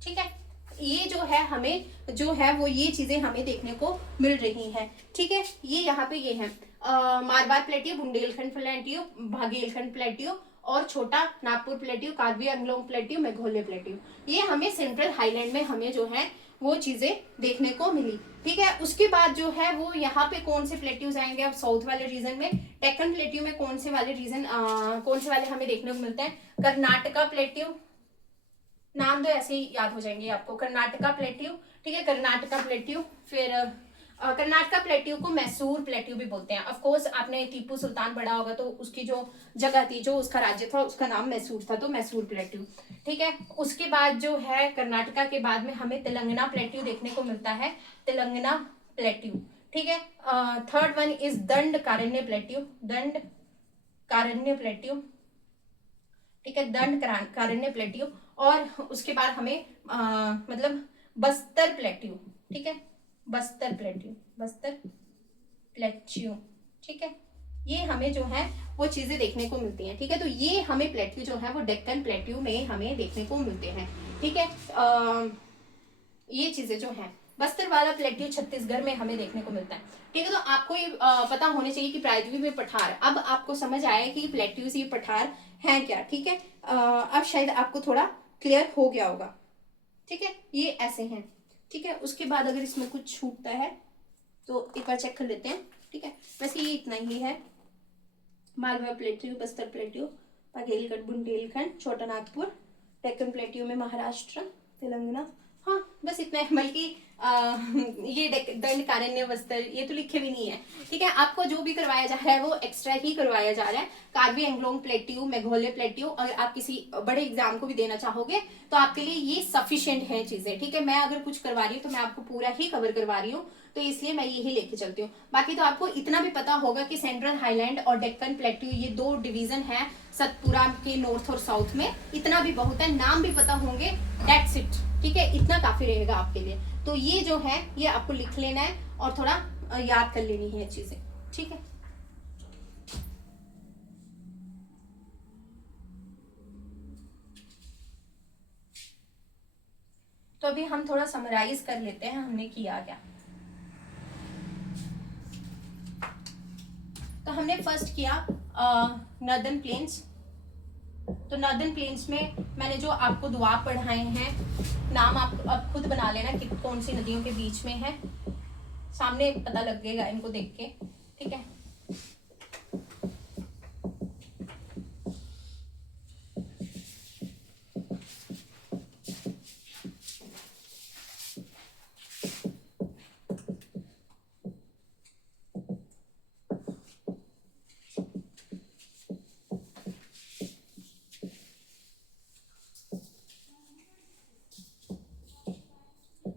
ठीक है। ये जो है हमें जो है वो ये चीजें हमें देखने को मिल रही हैं, ठीक है। ये यहाँ पे ये है Marwar plateau, Bundelkhand plateau, Baghelkhand plateau और Chota Nagpur plateau, Karbi Anglong plateau, Meghalaya plateau. ये हमें सेंट्रल हाईलैंड में हमें जो है वो चीजें देखने को मिली, ठीक है। उसके बाद जो है वो यहाँ पे कौन से प्लेट्यूज आएंगे अब साउथ वाले रीजन में, डेक्कन प्लेट्यू में कौन से वाले रीजन कौन से वाले हमें देखने को मिलते हैं, कर्नाटका प्लेट्यू, नाम तो ऐसे ही याद हो जाएंगे आपको, कर्नाटका प्लेट्यू, ठीक है, कर्नाटका प्लेट्यू। फिर कर्नाटका प्लेट्यू को मैसूर प्लेट्यू भी बोलते हैं। ऑफ कोर्स आपने टीपू सुल्तान पढ़ा होगा तो उसकी जो जगह थी, जो उसका राज्य था, उसका नाम मैसूर था, तो मैसूर प्लेट्यू, ठीक है। उसके बाद जो है कर्नाटका के बाद में हमें तेलंगाना प्लेट्यू देखने को मिलता है, तेलंगाना प्लेट्यू, ठीक है। थर्ड वन इज दंड कारण्य प्लेट्यू, दंड कारण्य प्लेट्यू, ठीक है, दंड कारण्य प्लेट्यू। और उसके बाद हमें मतलब बस्तर प्लेट्यू, ठीक है, बस्तर प्लेट्यू, बस्तर प्लेट्यू, ठीक है। ये हमें जो है वो चीजें देखने को मिलती हैं, ठीक है। तो ये हमें प्लेट्यू जो है वो डेक्कन प्लेट्यू में हमें देखने को मिलते हैं, ठीक है। ये चीजें जो हैं बस्तर वाला प्लेट्यू छत्तीसगढ़ में हमें देखने को मिलता है, ठीक है। तो आपको ये पता होने चाहिए कि प्रायद्वीप में पठार, अब आपको समझ आया कि प्लेट्यूज ये पठार हैं क्या, ठीक है। अब शायद आपको थोड़ा क्लियर हो गया होगा, ठीक है। ये ऐसे हैं, ठीक है। उसके बाद अगर इसमें कुछ छूटता है तो एक बार चेक कर लेते हैं, ठीक है। वैसे ये इतना ही है, मालवा प्लेट्यू, बस्तर प्लेट्यू, बाघेलखंड, बुंदेलखंड, छोटा नागपुर, डेक्कन प्लेट्यू में महाराष्ट्र, तेलंगाना, हाँ बस इतना है। बल्कि ये दंड कारण्य बस्तर ये तो लिखे भी नहीं है, ठीक है। आपको जो भी करवाया जा रहा है वो एक्स्ट्रा ही करवाया जा रहा है। कार्बी एंग्लोंग प्लेट्यू, मेघोल्य प्लेट्यू, अगर आप किसी बड़े एग्जाम को भी देना चाहोगे तो आपके लिए ये सफिशिएंट है चीजें, ठीक है। मैं अगर कुछ करवा रही हूँ तो मैं आपको पूरा ही कवर करवा रही हूँ, तो इसलिए मैं यही लेके चलती हूँ। बाकी तो आपको इतना भी पता होगा कि सेंट्रल हाईलैंड और डेक्कन प्लेट्यू ये 2 डिवीजन है सतपुरा के नॉर्थ और साउथ में, इतना भी बहुत है। नाम भी पता होंगे, दैट्स इट, ठीक है, इतना काफी रहेगा आपके लिए। तो ये जो है ये आपको लिख लेना है और थोड़ा याद कर लेनी है चीजें, ठीक है। तो अभी हम थोड़ा समराइज कर लेते हैं हमने किया क्या। तो हमने फर्स्ट किया नॉर्दर्न प्लेन्स। तो नॉर्दर्न प्लेन्स में मैंने जो आपको दुआ पढ़ाए हैं, नाम आप अब खुद बना लेना कि कौन सी नदियों के बीच में है, सामने पता लगेगा इनको देख के, ठीक है।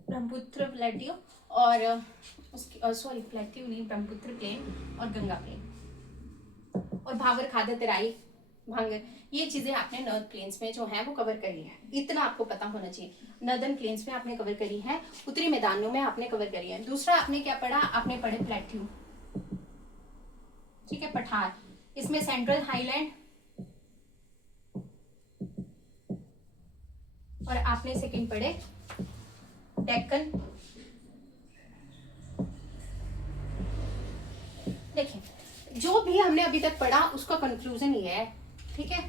ब्रह्मपुत्र प्लेट्यू और उसकी सॉरी प्लेट्यू नहीं, ब्रह्मपुत्र प्लेन और गंगा प्लेन और भावर खादर तराई भांगर, ये चीजें आपने नॉर्थ प्लेन्स में जो है वो कवर करी है। इतना आपको पता होना चाहिए। नॉर्दर्न प्लेन्स में आपने कवर करी है, उत्तरी मैदानों में आपने कवर करी है। दूसरा आपने क्या पढ़ा, आपने पढ़े प्लेट्यू, ठीक है, पठार, इसमें सेंट्रल हाईलैंड और आपने सेकंड पढ़े डेक्कन। देखिए जो भी हमने अभी तक पढ़ा उसका कंक्लूजन ये है, ठीक है,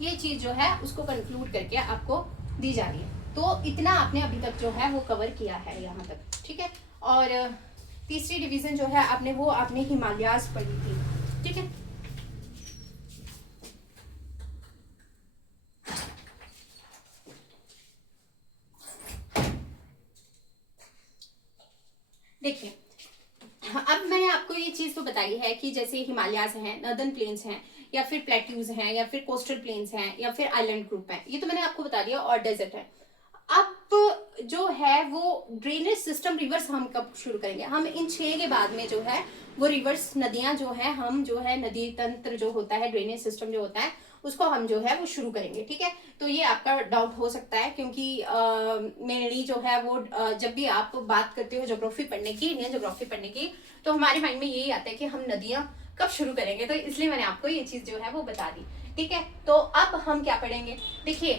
ये चीज जो है उसको कंक्लूड करके आपको दी जा रही है। तो इतना आपने अभी तक जो है वो कवर किया है यहाँ तक, ठीक है। और तीसरी डिवीजन जो है आपने वो आपने हिमालयाज पढ़ी थी, ठीक है। देखिए अब मैंने आपको ये चीज तो बताई है कि जैसे हिमालयाज हैं, नॉर्दर्न प्लेन्स हैं, या फिर प्लेट्यूज हैं, या फिर कोस्टल प्लेन्स हैं, या फिर आइलैंड ग्रुप है, ये तो मैंने आपको बता दिया, और डेजर्ट है। अब जो है वो ड्रेनेज सिस्टम रिवर्स हम कब शुरू करेंगे, हम इन 6 के बाद में जो है वो रिवर्स नदियां जो है, हम जो है नदी तंत्र जो होता है, ड्रेनेज सिस्टम जो होता है उसको हम जो है वो शुरू करेंगे, ठीक है। तो ये आपका डाउट हो सकता है क्योंकि मेनली जो है वो जब भी आप बात करते हो ज्योग्राफी पढ़ने की, इंडियन ज्योग्राफी पढ़ने की, तो हमारे माइंड में यही आता है कि हम नदियां कब शुरू करेंगे, तो इसलिए मैंने आपको ये चीज जो है वो बता दी, ठीक है। तो अब हम क्या पढ़ेंगे, देखिए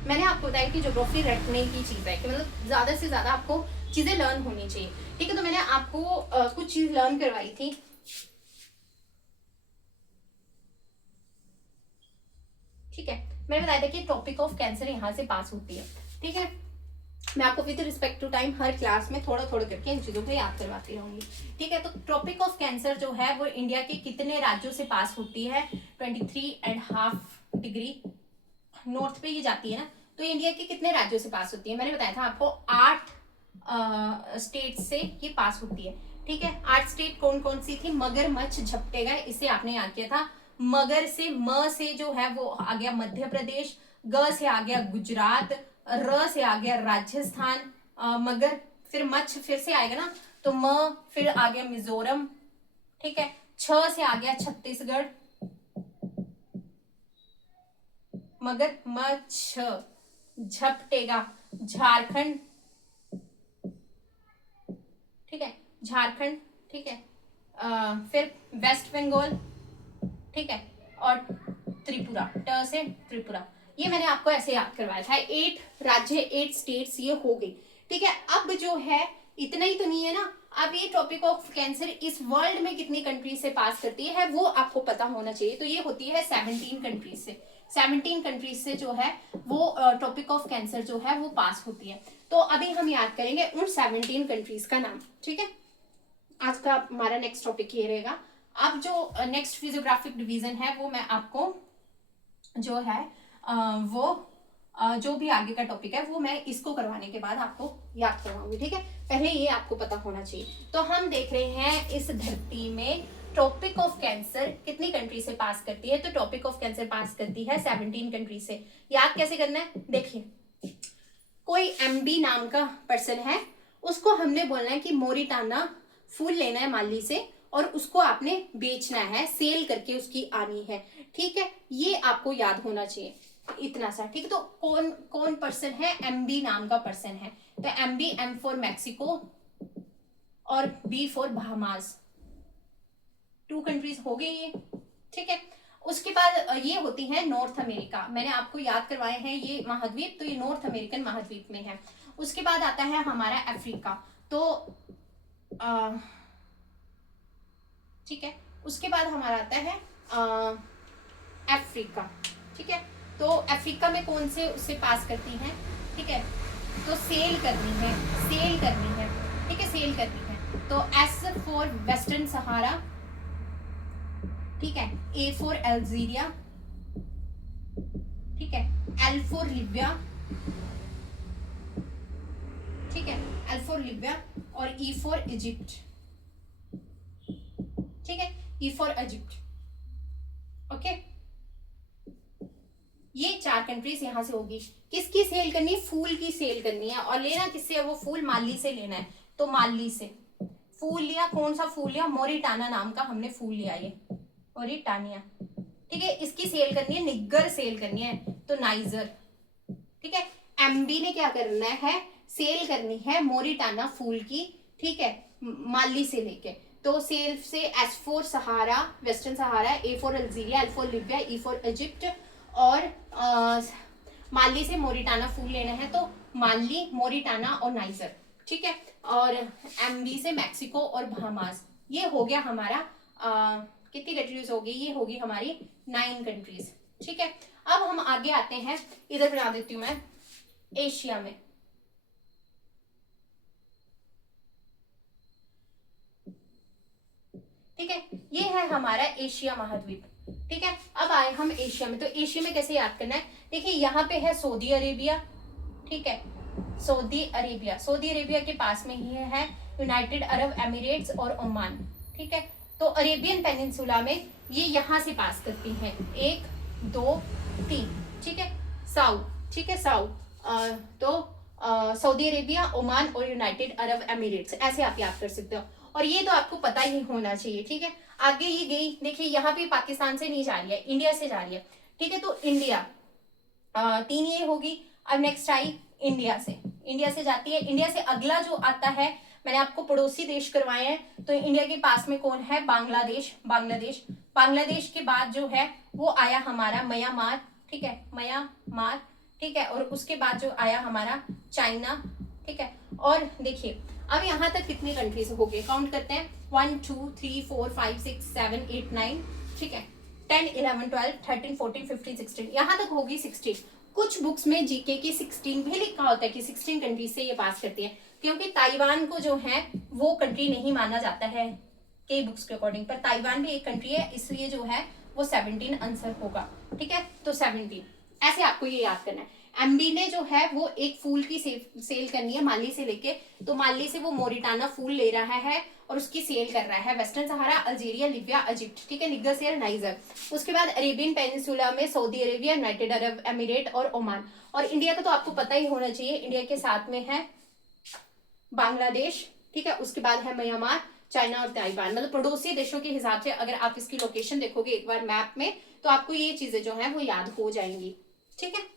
मैंने आपको बताया कि ज्योग्राफी रटने की चीज है कि मतलब ज्यादा से ज्यादा आपको चीजें लर्न होनी चाहिए, ठीक है। तो मैंने आपको कुछ चीज लर्न करवाई थी, ठीक है। मैंने बताया था कि टॉपिक ऑफ कैंसर यहाँ से पास होती है, ठीक है। मैं आपको विद रिस्पेक्ट टू टाइम हर क्लास में थोड़ा थोड़ा करके इन चीजों को याद करवाती रहूंगी, ठीक है। तो टॉपिक ऑफ कैंसर जो है वो इंडिया के कितने राज्यों से पास होती है, 23.5 डिग्री नॉर्थ पे ये जाती है ना, तो इंडिया के कितने राज्यों से पास होती है, मैंने बताया था आपको 8 स्टेट से ये पास होती है, ठीक है। 8 स्टेट कौन कौन सी थी, मगरमच्छ झपटे गए, इसे आपने याद किया था। मगर से म से जो है वो आ गया मध्य प्रदेश, ग से आ गया गुजरात, र से आ गया राजस्थान, मगर फिर मच्छ फिर से आएगा ना, तो म फिर आ गया मिजोरम, ठीक है। छ से आ गया छत्तीसगढ़, मगर मच्छ झपटेगा झारखंड, ठीक है, झारखंड, ठीक है। फिर वेस्ट बंगाल, ठीक है, और त्रिपुरा, ट से त्रिपुरा, ये मैंने आपको ऐसे याद करवाया था। 8 राज्य, 8 स्टेट्स ये हो गई, ठीक है। अब जो है इतना ही तो नहीं है ना, अब ये टॉपिक ऑफ कैंसर इस वर्ल्ड में कितनी कंट्रीज से पास करती है वो आपको पता होना चाहिए। तो ये होती है 17 कंट्रीज से, 17 कंट्रीज से जो है वो टॉपिक ऑफ कैंसर जो है वो पास होती है। तो अभी हम याद करेंगे उन 17 कंट्रीज का नाम, ठीक है। आज का हमारा नेक्स्ट टॉपिक ये रहेगा। अब जो नेक्स्ट फिजियोग्राफिक डिवीजन है वो मैं आपको जो है वो जो भी आगे का टॉपिक है वो मैं इसको करवाने के बाद आपको याद करवाऊंगी, ठीक है। पहले ये आपको पता होना चाहिए। तो हम देख रहे हैं इस धरती में टॉपिक ऑफ कैंसर कितनी कंट्री से पास करती है, तो टॉपिक ऑफ कैंसर पास करती है 17 कंट्री से। याद कैसे करना है, देखिए कोई एमबी नाम का पर्सन है, उसको हमने बोलना है कि मोरिटाना फूल लेना है माली से और उसको आपने बेचना है, सेल करके उसकी आनी है, ठीक है। ये आपको याद होना चाहिए, इतना सा, ठीक है। तो कौन कौन पर्सन है, एमबी नाम का पर्सन है। तो एमबी, एम फॉर मैक्सिको और बी फॉर बहामास, 2 कंट्रीज हो गई ये, ठीक है। उसके बाद ये होती है नॉर्थ अमेरिका, मैंने आपको याद करवाए हैं ये महाद्वीप, तो ये नॉर्थ अमेरिकन महाद्वीप में है। उसके बाद आता है हमारा अफ्रीका, तो ठीक है, उसके बाद हमारा आता है अफ्रीका, ठीक है। तो अफ्रीका में कौन से उससे पास करती हैं, ठीक है, तो सेल करनी है, सेल करनी है, ठीक है, सेल करनी है। तो एस फॉर वेस्टर्न सहारा, ठीक है, ए फॉर अल्जीरिया, ठीक है, एल फॉर लीबिया, ठीक है, एल फॉर लीबिया, और ई फॉर इजिप्ट, ठीक है, ई फॉर इजिप्ट, ओके। ये 4 कंट्रीज यहां से होगी। किसकी सेल करनी है, फूल की सेल करनी है, और लेना किससे है वो फूल, माली से लेना है, तो माली से फूल लिया, कौन सा फूल लिया, मोरिटाना नाम का हमने फूल लिया, ये मोरिटानिया, ठीक है। इसकी सेल करनी है, निगर सेल करनी है, तो नाइजर, ठीक है। एमबी ने क्या करना है, सेल करनी है मोरिटाना फूल की, ठीक है, माली से लेके, तो सेल से S for Sahara western Sahara, A for Algeria, L for Libya, E for Egypt, और माली से मोरिटाना फूल लेना है, तो माली, मोरिटाना और नाइजर, ठीक है। और एमबी से मैक्सिको और बहामास। ये हो गया हमारा कितनी कंट्रीज होगी, ये होगी हमारी 9 कंट्रीज, ठीक है। अब हम आगे आते हैं, इधर बना देती हूँ मैं, एशिया में, ठीक है, ये है हमारा एशिया महाद्वीप, ठीक है। अब आए हम एशिया में, तो एशिया में कैसे याद करना है, देखिए यहाँ पे है सऊदी अरेबिया, ठीक है, सऊदी अरेबिया, सऊदी अरेबिया के पास में ही है यूनाइटेड अरब एमिरेट्स और ओमान, ठीक है। तो अरेबियन पेनिनसुला में ये यहाँ से पास करती हैं, 1 2 3, ठीक है, साउथ, ठीक है, साउथ, तो सऊदी अरेबिया, ओमान और यूनाइटेड अरब एमिरेट्स, ऐसे आप याद कर सकते हो, और ये तो आपको पता ही होना चाहिए, ठीक है। आगे ये गई, देखिए यहाँ पे पाकिस्तान से नहीं जा रही है, इंडिया से जा रही है, ठीक है, तो इंडिया 3 ये होगी। अब नेक्स्ट आई इंडिया से, इंडिया से जाती है, इंडिया से अगला जो आता है, मैंने आपको पड़ोसी देश करवाए हैं, तो इंडिया के पास में कौन है, बांग्लादेश, बांग्लादेश, बांग्लादेश के बाद जो है वो आया हमारा म्यांमार, ठीक है, म्यांमार, ठीक है, और उसके बाद जो आया हमारा चाइना, ठीक है। और देखिए अब यहाँ तक कितनी कंट्रीज हो गए, काउंट करते हैं, 1 2 3 4 5 6 7 8 9, ठीक है, 10 11 12 13 14 15 16, यहाँ तक होगी 16। कुछ बुक्स में जीके की 16 भी लिखा होता है कि 16 कंट्रीज से ये पास करती है, क्योंकि ताइवान को जो है वो कंट्री नहीं माना जाता है कई बुक्स के अकॉर्डिंग, पर ताइवान भी एक कंट्री है, इसलिए जो है वो 17 आंसर होगा, ठीक है, तो 17, ऐसे आपको ये याद करना है। एमबी ने जो है वो एक फूल की सेल करनी है माली से लेके, तो माली से वो मोरिटाना फूल ले रहा है और उसकी सेल कर रहा है, वेस्टर्न सहारा, अल्जीरिया, लीबिया, इजिप्ट, ठीक है, निगर से नाइजर। उसके बाद अरेबियन पेनिनसुला में Saudi Arabia, United Arab emirate और ओमान। और इंडिया का तो आपको पता ही होना चाहिए, इंडिया के साथ में है बांग्लादेश, ठीक है, उसके बाद है म्यांमार, चाइना और ताइवान, मतलब पड़ोसी देशों के हिसाब से अगर आप इसकी लोकेशन देखोगे एक बार मैप में, तो आपको ये चीजें जो है वो याद हो जाएंगी, ठीक है।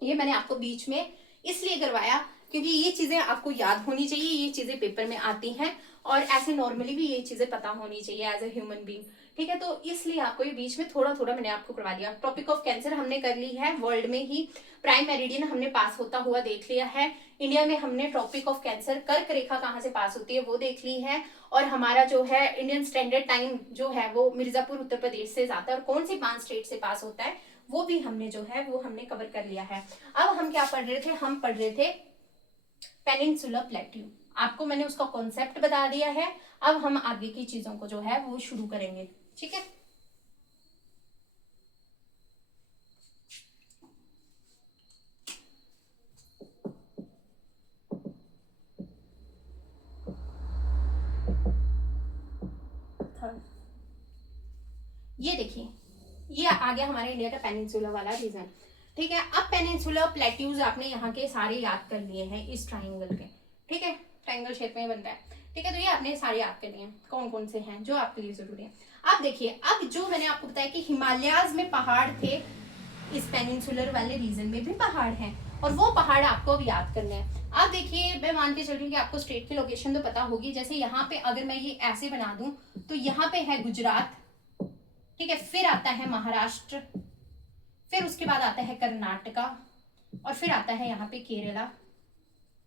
ये मैंने आपको बीच में इसलिए करवाया क्योंकि ये चीजें आपको याद होनी चाहिए, ये चीजें पेपर में आती हैं, और ऐसे नॉर्मली भी ये चीजें पता होनी चाहिए एज ए ह्यूमन बीइंग, ठीक है। तो इसलिए आपको ये बीच में थोड़ा थोड़ा मैंने आपको करवा दिया। टॉपिक ऑफ कैंसर हमने कर ली है, वर्ल्ड में ही प्राइम मेरिडियन हमने पास होता हुआ देख लिया है, इंडिया में हमने टॉपिक ऑफ कैंसर कर्क रेखा कहाँ से पास होती है वो देख ली है, और हमारा जो है इंडियन स्टैंडर्ड टाइम जो है वो मिर्जापुर उत्तर प्रदेश से जाता है, और कौन सी 5 स्टेट से पास होता है वो भी हमने जो है वो हमने कवर कर लिया है। अब हम क्या पढ़ रहे थे, हम पढ़ रहे थे पेनिनसुलर प्लेट्यू, आपको मैंने उसका कॉन्सेप्ट बता दिया है। अब हम आगे की चीजों को जो है वो शुरू करेंगे, ठीक है। ये देखिए ये आ गया हमारे इंडिया का पेनिनसुला वाला रीजन, ठीक है। अब पेनिनसुलर प्लेट्यूज आपने यहाँ के सारे याद कर लिए हैं इस ट्राइंगल के, ठीक है, ट्राइंगल शेप में बनता है, ठीक है। तो ये आपने सारे याद कर लिए हैं कौन कौन से हैं जो आपके लिए जरूरी है। अब देखिए, अब जो मैंने आपको बताया कि हिमालयाज में पहाड़ थे, इस पेनिनसुलर वाले रीजन में भी पहाड़ हैं, और वो पहाड़ आपको अब याद करने हैं। अब देखिए मैं मान के चल रही हूँ कि आपको स्टेट की लोकेशन तो पता होगी, जैसे यहाँ पे अगर मैं ये ऐसे बना दूं तो यहाँ पे है गुजरात, ठीक है, फिर आता है महाराष्ट्र, फिर उसके बाद आता है कर्नाटका, और फिर आता है यहाँ पे केरला,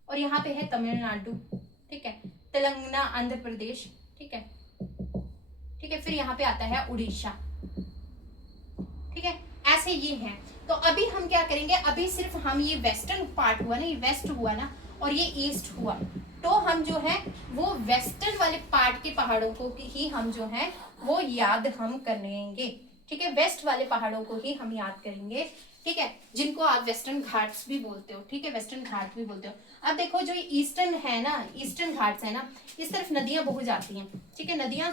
और यहाँ पे है तमिलनाडु, ठीक है, तेलंगाना, आंध्र प्रदेश, ठीक है, ठीक है, फिर यहाँ पे आता है उड़ीसा, ठीक है, ऐसे ये हैं। तो अभी हम क्या करेंगे, अभी सिर्फ हम ये वेस्टर्न पार्ट हुआ ना, ये वेस्ट हुआ ना, और ये ईस्ट हुआ, तो हम जो है वो वेस्टर्न वाले पार्ट के पहाड़ों को ही हम जो है वो याद हम करेंगे, ठीक है, वेस्ट वाले पहाड़ों को ही हम याद करेंगे, ठीक है, जिनको आप वेस्टर्न घाट्स भी बोलते हो, ठीक है, वेस्टर्न घाट भी बोलते हो। अब देखो जो ईस्टर्न है ना, ईस्टर्न घाट्स है ना, इस तरफ नदियां बह जाती हैं, ठीक है, नदियां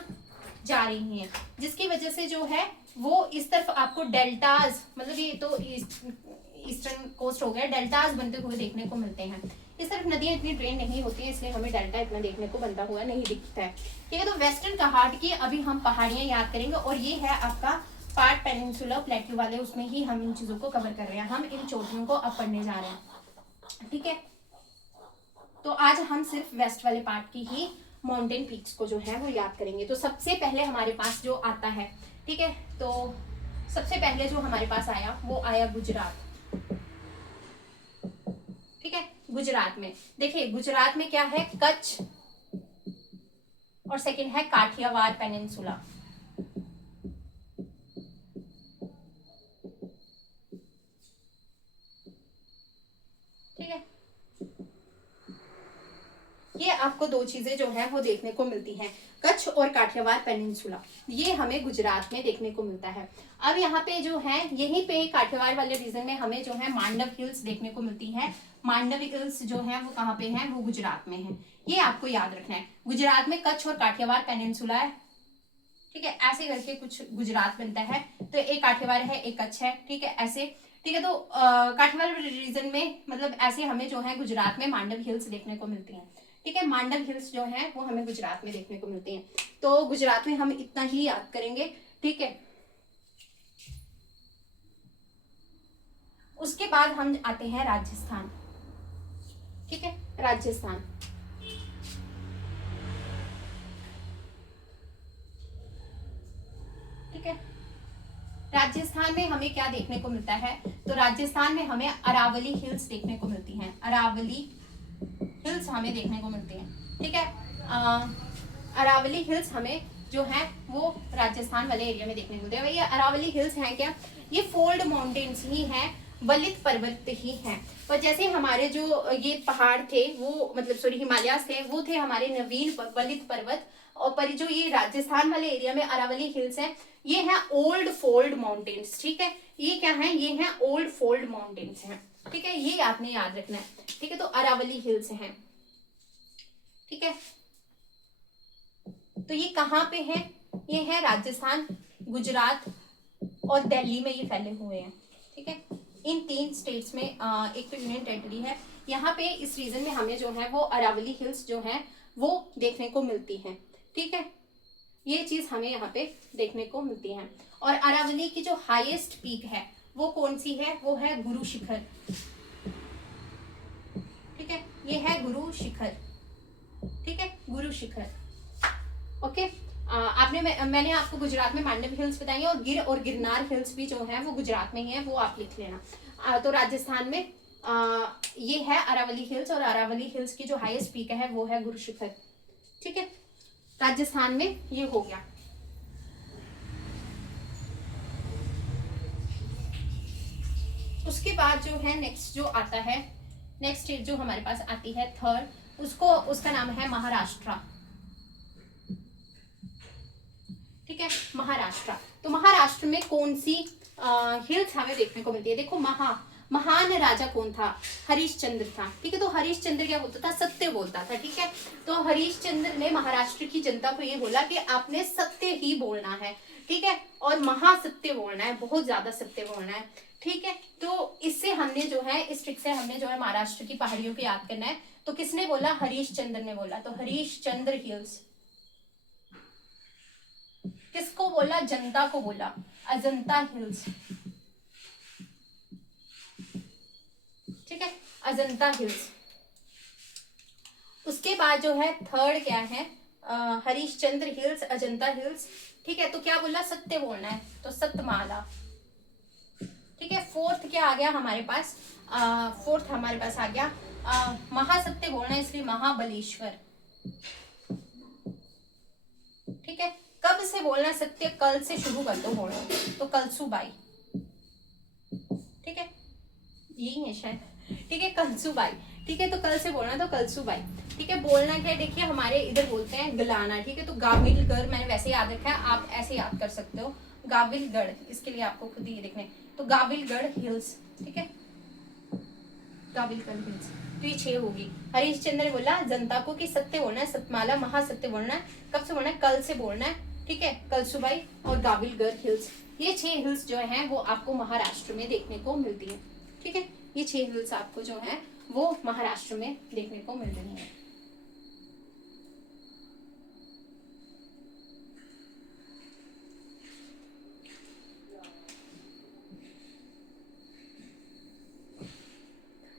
जा रही हैं, जिसकी वजह से जो है वो इस तरफ आपको डेल्टाज, मतलब ये तो ईस्टर्न कोस्ट हो गया, डेल्टाज बनते हुए देखने को मिलते हैं। इस तरफ नदियां इतनी ड्रेन नहीं होती है, इसलिए हमें डेल्टा इतना देखने को बनता हुआ नहीं दिखता है, ठीक है। तो वेस्टर्न घाट की अभी हम पहाड़ियां याद करेंगे, और ये है आपका पार्ट पेनिनसुला प्लेट्यू वाले, उसमें ही हम इन चीजों को कवर कर रहे हैं, हम इन चोटियों को अब पढ़ने जा रहे हैं, ठीक है। तो आज हम सिर्फ वेस्ट वाले पार्ट की ही माउंटेन पीक्स को जो है वो याद करेंगे। तो सबसे पहले हमारे पास जो आता है, ठीक है, तो सबसे पहले जो हमारे पास आया वो आया गुजरात, ठीक है। गुजरात में देखिए, गुजरात में क्या है, कच्छ, और सेकंड है काठियावाड़ पेनिनसुला, ठीक है। ये आपको दो चीजें जो है वो देखने को मिलती हैं, कच्छ और काठियावाड़ पेनिनसुला, ये हमें गुजरात में देखने को मिलता है। अब यहाँ पे जो है, यहीं पे काठियावाड़ वाले रीजन में हमें जो है मांडव हिल्स देखने को मिलती है। मांडव हिल्स जो है वो कहाँ पे है, वो गुजरात में है, ये आपको याद रखना है। गुजरात में कच्छ और काठियावाड़ पेनिनसुला है, ठीक है, ऐसे करके कुछ गुजरात बनता है। तो एक काठियावाड़ है, एक कच्छ है, ठीक है, ऐसे, ठीक है। तो काठियावाड़ रीजन में मतलब ऐसे हमें जो है गुजरात में मांडव हिल्स देखने को मिलती हैं, ठीक है। मांडव हिल्स जो है वो हमें गुजरात में देखने को मिलती हैं। तो गुजरात में हम इतना ही याद करेंगे, ठीक है। उसके बाद हम आते हैं राजस्थान, ठीक है, राजस्थान, ठीक है। राजस्थान में हमें क्या देखने को मिलता है, तो राजस्थान में हमें अरावली हिल्स देखने को मिलती हैं, अरावली हिल्स हमें देखने को मिलती हैं, ठीक है। अरावली हिल्स हमें जो है वो राजस्थान वाले एरिया में देखने को मिलते हैं। ये अरावली हिल्स हैं क्या, ये फोल्ड माउंटेन्स ही हैं, वलित पर्वत ही हैं। पर जैसे हमारे जो ये पहाड़ थे वो मतलब सॉरी हिमालयास थे, वो थे हमारे नवीन वलित पर्वत, और पर जो ये राजस्थान वाले एरिया में अरावली हिल्स है, ये है ओल्ड फोल्ड माउंटेन्स, ठीक है। ये क्या है, ये है ओल्ड फोल्ड माउंटेन्स हैं, ठीक है, ये आपने याद रखना है, ठीक है। तो अरावली हिल्स हैं, ठीक है। तो ये कहाँ पे है, ये है राजस्थान, गुजरात और दिल्ली में ये फैले हुए हैं, ठीक है। इन तीन स्टेट्स में एक तो यूनियन टेरिटरी है, यहाँ पे इस रीजन में हमें जो है वो अरावली हिल्स जो है वो देखने को मिलती हैं, ठीक है। ये चीज हमें यहाँ पे देखने को मिलती है। और अरावली की जो हाईएस्ट पीक है वो कौन सी है, वो है गुरु शिखर, ठीक है, ये है गुरु शिखर, ठीक है, गुरु शिखर, ओके। मैंने आपको गुजरात में मांडव हिल्स बताई है, और गिरनार हिल्स भी जो है वो गुजरात में ही है, वो आप लिख लेना। तो राजस्थान में ये है अरावली हिल्स, और अरावली हिल्स की जो हाईएस्ट पीक है वो है गुरु शिखर, ठीक है। राजस्थान में ये हो गया। उसके बाद जो है नेक्स्ट जो आता है, नेक्स्ट स्टेट जो हमारे पास आती है थर्ड, उसका नाम है महाराष्ट्र, ठीक है, महाराष्ट्र। तो महाराष्ट्र में कौन सी हिल्स हमें देखने को मिलती है, देखो महान राजा कौन था, हरिश्चंद्र था, ठीक है। तो हरिश्चंद्र क्या बोलता था, सत्य बोलता था, ठीक है। तो हरिश्चंद्र ने महाराष्ट्र की जनता को ये बोला कि आपने सत्य ही बोलना है, ठीक है, और महासत्य बोलना है, बहुत ज्यादा सत्य बोलना है, ठीक है। तो इससे हमने जो है, इस ट्रिक से हमने जो है महाराष्ट्र की पहाड़ियों को याद करना है। तो किसने बोला, हरिश्चंद्र ने बोला, तो हरिश्चंद्र हिल्स। किसको बोला, जनता को बोला, अजंता हिल्स, ठीक है, अजंता हिल्स। उसके बाद जो है थर्ड क्या है, हरिश्चंद्र हिल्स, अजंता हिल्स, ठीक है, तो क्या बोला, सत्य बोलना है, तो सतमाला। ठीक है, फोर्थ क्या आ गया हमारे पास, फोर्थ हमारे पास आ गया महासत्य बोलना है, इसलिए महाबलेश्वर। ठीक है, कब से बोलना सत्य, कल से शुरू कर दो बोलना, तो कलसुबाई। ठीक है, यही है शायद। ठीक है, कलसुबाई। ठीक है, तो कल से बोलना, तो कलसुबाई। ठीक है, बोलना क्या है, देखिए हमारे इधर बोलते हैं गलाना। ठीक है, तो गाविलगढ़ मैंने वैसे याद रखा है, आप ऐसे याद कर सकते हो, गाविलगढ़, इसके लिए आपको खुद ही देखने, तो गाविलगढ़ हिल्स। ठीक है, गाविलगढ़ हिल्स, तो ये 6 होगी। हरीश चंद्र ने बोला जनता को कि सत्य बोलना है, सतमाला महासत्य बोलना है, कब से बोलना है, कल से बोलना है। ठीक है, कलसुबाई और गाविलगढ़ हिल्स, ये 6 हिल्स जो हैं वो आपको महाराष्ट्र में देखने को मिलती है। ठीक है, ये 6 हिल्स आपको जो है वो महाराष्ट्र में देखने को मिल रही है।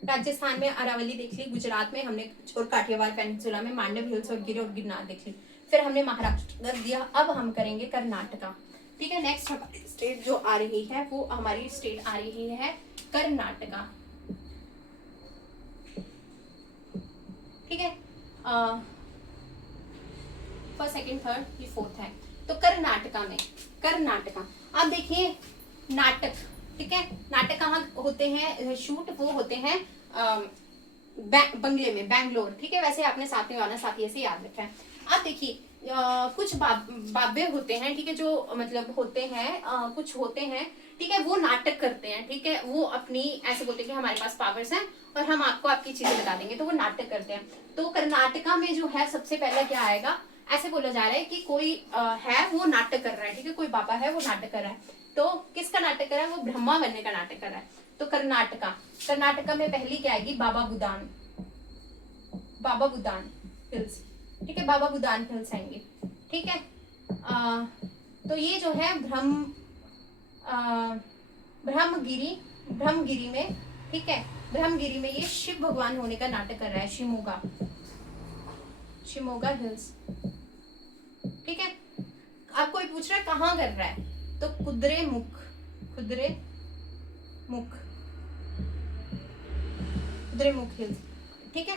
राजस्थान में अरावली देख ली, गुजरात में हमने और काठियावाड़ पेनिनसुला में मांडव हिल्स और गिर और गिरनार देख ली, फिर हमने महाराष्ट्र कर दिया। अब हम करेंगे कर्नाटका। ठीक है, नेक्स्ट हमारी स्टेट जो आ रही है वो हमारी स्टेट आ रही है कर्नाटका। ठीक है, फर्स्ट सेकंड थर्ड ये फोर्थ है, तो कर्नाटका में, कर्नाटका आप देखिए नाटक। ठीक है, नाटक कहाँ होते हैं शूट, वो होते हैं बंगले में, बैंगलोर। ठीक है, वैसे आपने साथ में वाला साथी ऐसे याद रखा है। आप देखिए कुछ बाबे होते हैं, ठीक है, जो मतलब होते हैं कुछ होते हैं, ठीक है, वो नाटक करते हैं। ठीक है, वो अपनी ऐसे बोलते हैं कि हमारे पास पावर्स हैं और हम आपको आपकी चीजें बता देंगे, तो वो नाटक करते हैं। तो कर्नाटका में जो है सबसे पहले क्या आएगा, ऐसे बोला जा रहा है कि कोई है वो नाटक कर रहा है। ठीक है, कोई बाबा है वो नाटक कर रहा है, तो किसका नाटक कर रहा है, वो ब्रह्मा बनने का नाटक कर रहा है। तो कर्नाटका, कर्नाटका में पहली क्या आएगी, बाबा बुदान, बाबा बुदान हिल्स। ठीक है, बाबा बुदान हिल्स आएंगे। ठीक है, तो ये जो है ब्रह्मगिरी, ब्रह्मगिरी में, ठीक है, ब्रह्मगिरी में ये शिव भगवान होने का नाटक कर रहा है, शिमोगा, शिमोगा हिल्स। ठीक है, आप कोई पूछ रहा है कहाँ कर रहा है, तो कुद्रे मुख, कुद्रे मुख, कुद्रे मुख हिल्स। ठीक है,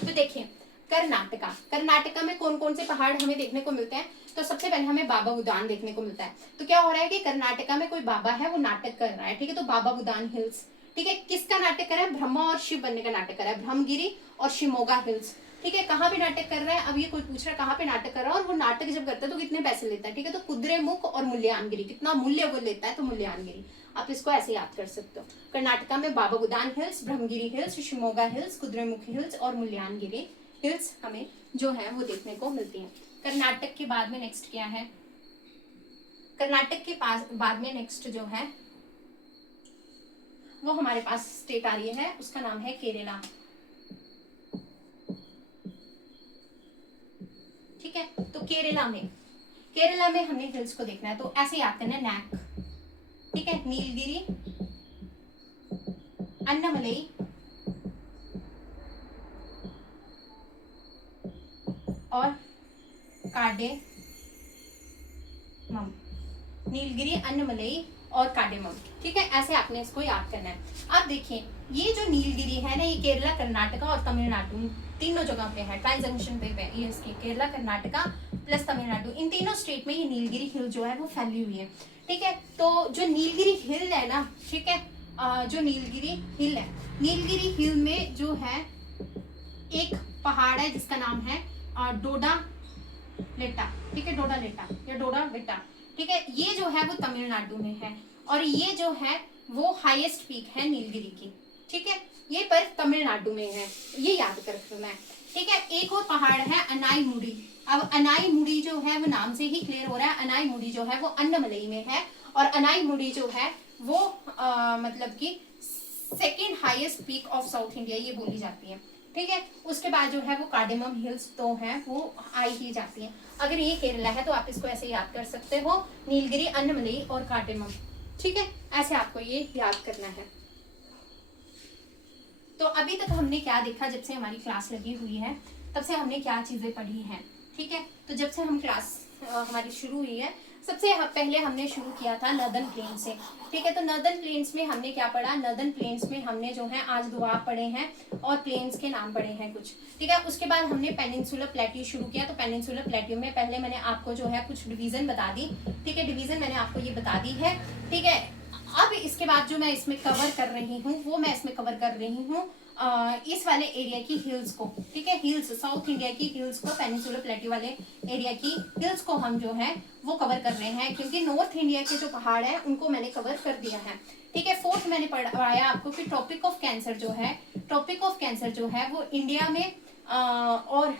तो देखिए कर्नाटका, कर्नाटका में कौन कौन से पहाड़ हमें देखने को मिलते हैं, तो सबसे पहले हमें बाबा बुदान देखने को मिलता है। तो क्या हो रहा है कि कर्नाटका में कोई बाबा है वो नाटक कर रहा है। ठीक है, तो बाबा बुदान हिल्स। ठीक है, किसका नाटक कर रहा है, ब्रह्मा और शिव बनने का नाटक कर रहा है, ब्रह्मगिरी और शिमोगा हिल्स। ठीक है, कहाँ पे नाटक कर रहा है, अब ये कोई पूछ रहा है कहाँ पे नाटक कर रहा है, और वो नाटक जब करता है तो कितने पैसे लेता है। ठीक है, तो कुद्रे मुख और मूल्यांगिरी, कितना मूल्य वो लेता है, तो मूल्यांगिरी आप इसको ऐसे याद कर सकते हो। कर्नाटका में Baba Budan hills, Brahmagiri hills, Shimoga hills, Kudremukh hills और मूल्यांगिरी हिल्स हमें जो है वो देखने को मिलती हैं। कर्नाटक के बाद में नेक्स्ट क्या है, कर्नाटक के पास बाद में नेक्स्ट जो है वो हमारे पास स्टेट आ रही है, उसका नाम है केरला। ठीक है, तो केरला में हमने हिल्स को देखना है, तो ऐसे याद करना है, नैक, ठीक है, नीलगिरी, अन्नमलई और कार्डेमम, नीलगिरी, अन्नमलई और कार्डेमम। ठीक है, ऐसे आपने इसको याद करना है। अब देखिए ये जो नीलगिरी है ना, ये केरला, कर्नाटका और तमिलनाडु तीनों जगह पे है, ट्राई जंक्शन पे ये इसकी केरला, कर्नाटका प्लस तमिलनाडु, इन तीनों स्टेट में ये नीलगिरी हिल जो है वो फैली हुई है। ठीक है, तो जो नीलगिरी हिल है ना, ठीक है, जो नीलगिरी हिल है, नीलगिरी हिल में जो है एक पहाड़ है जिसका नाम है डोडा लेटा। ठीक है, डोडा लेटा या डोडा बेटा। ठीक है, ये जो है वो तमिलनाडु में है और ये जो है वो हाईएस्ट पीक है नीलगिरी की। ठीक है, ये पर तमिलनाडु में है, ये याद कर रखना है। ठीक है, एक और पहाड़ है अनाईमुड़ी। अब अनाईमुड़ी जो है वो नाम से ही क्लियर हो रहा है, अनाईमुड़ी जो है वो अन्नमलई में है और अनाईमुड़ी जो है वो मतलब कि second highest peak of south India ये बोली जाती है। ठीक है, उसके बाद जो है वो कार्डेमम हिल्स तो है वो आई ही जाती है। अगर ये केरला है तो आप इसको ऐसे याद कर सकते हो, नीलगिरी, अन्नमलई और कार्डेमम। ठीक है, ऐसे आपको ये याद करना है। तो अभी तक हमने क्या देखा, जब से हमारी क्लास लगी हुई है तब से हमने क्या चीजें पढ़ी हैं, ठीक है। तो जब से हम क्लास हमारी शुरू हुई है, सबसे पहले हमने शुरू किया था नर्दर्न प्लेन से, ठीक है। तो नर्दर्न प्लेन्स में हमने क्या पढ़ा, नर्दर्न प्लेन्स में हमने जो है आज दोबारा पढ़े हैं और प्लेन्स के नाम पढ़े हैं कुछ, ठीक है। उसके बाद हमने पेनिनसुलर प्लेट्यू शुरू किया। तो पेनिनसुलर प्लेट्यू में पहले मैंने आपको जो है कुछ डिवीजन बता दी, ठीक है, डिवीजन मैंने आपको ये बता दी है, ठीक है। अब इसके बाद जो मैं इसमें कवर कर रही हूँ वो मैं इसमें कवर कर रही हूँ इस वाले एरिया की हिल्स को, ठीक है, हिल्स, साउथ इंडिया की हिल्स को, पेनिनसुलर प्लेट्यू वाले एरिया की हिल्स को हम जो है वो कवर कर रहे हैं, क्योंकि नॉर्थ इंडिया के जो पहाड़ हैं उनको मैंने कवर कर दिया है, ठीक है। फोर्थ मैंने पढ़ाया आपको कि ट्रॉपिक ऑफ कैंसर जो है, ट्रॉपिक ऑफ कैंसर जो है वो इंडिया में और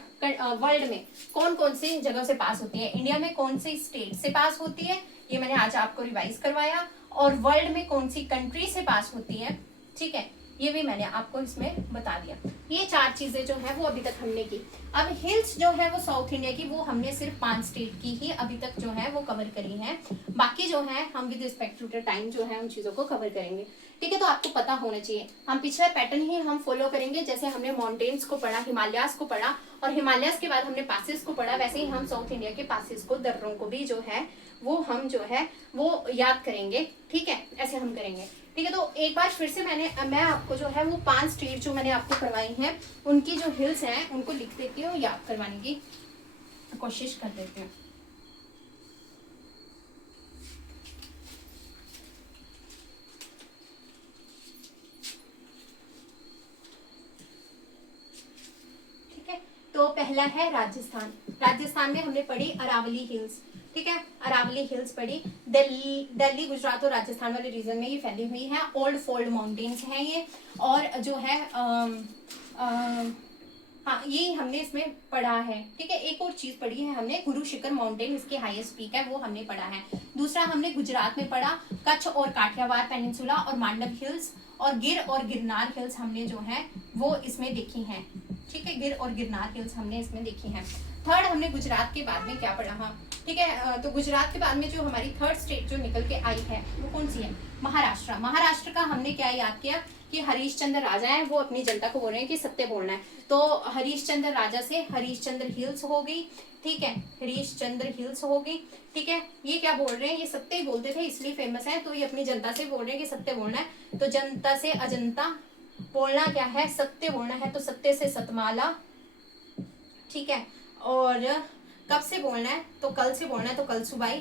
वर्ल्ड में कौन कौन सी जगह से पास होती है, इंडिया में कौन सी स्टेट से पास होती है, ये मैंने आज आपको रिवाइज करवाया, और वर्ल्ड में कौन सी कंट्री से पास होती है, ठीक है, ये भी मैंने आपको इसमें बता दिया। ये 4 चीजें जो है वो अभी तक हमने की। अब हिल्स जो है वो साउथ इंडिया की, वो हमने सिर्फ 5 स्टेट की ही अभी तक जो है वो कवर करी है, बाकी जो है हम with respect to the time जो है उन चीजों को कवर करेंगे, ठीक है। तो आपको पता होना चाहिए, हम पिछला पैटर्न ही हम फॉलो करेंगे, जैसे हमने माउंटेन्स को पढ़ा, हिमालयास को पढ़ा, और हिमालयास के बाद हमने पासेस को पढ़ा, वैसे ही हम साउथ इंडिया के पासेस को, दर्रों को भी जो है वो हम जो है वो याद करेंगे, ठीक है, ऐसे हम करेंगे, ठीक है। तो एक बार फिर से मैं आपको जो है वो 5 स्टेट जो मैंने आपको करवाई हैं उनकी जो हिल्स हैं उनको लिख देती हूँ, याद करवाने की कोशिश कर देती हूँ। ठीक है, तो पहला है राजस्थान। राजस्थान में हमने पढ़ी अरावली हिल्स, ठीक है, अरावली हिल्स पढ़ी। दिल्ली गुजरात और राजस्थान वाले रीजन में ये फैली हुई है। ओल्ड फोल्ड माउंटेन्स हैं ये, और जो है हाँ ये हमने इसमें पढ़ा है, ठीक है। एक और चीज पढ़ी है हमने, गुरु शिखर माउंटेन, इसके हाईएस्ट पीक है, वो हमने पढ़ा है। दूसरा हमने गुजरात में पढ़ा कच्छ और काठियावाड़ पेनिनसुला और मांडव हिल्स, और गिर और गिरनार हिल्स हमने जो है वो इसमें देखी हैं, ठीक है, गिर और गिरनार हिल्स हमने इसमें देखी हैं। थर्ड हमने गुजरात के बाद में क्या पढ़ा, हाँ ठीक है, तो गुजरात के बाद में जो हमारी थर्ड स्टेट जो निकल के आई है वो कौन सी है, महाराष्ट्र। महाराष्ट्र का हमने क्या याद किया कि हरीशचंद्र राजा है, वो अपनी जनता को बोल रहे हैं कि सत्य बोलना है, तो हरीशचंद्र राजा से हरीशचंद्र हिल्स हो गई, ठीक है, हरीशचंद्र हिल्स हो गई, ठीक है। ये क्या बोल रहे हैं, ये सत्य बोलते थे इसलिए फेमस है, तो ये अपनी जनता से बोल रहे हैं कि सत्य बोलना है, तो जनता से अजंता बोलना क्या है, सत्य बोलना है, तो सत्य से सतमाला, ठीक है। और कब से बोलना है, तो कल से बोलना है, तो कलसुबाई,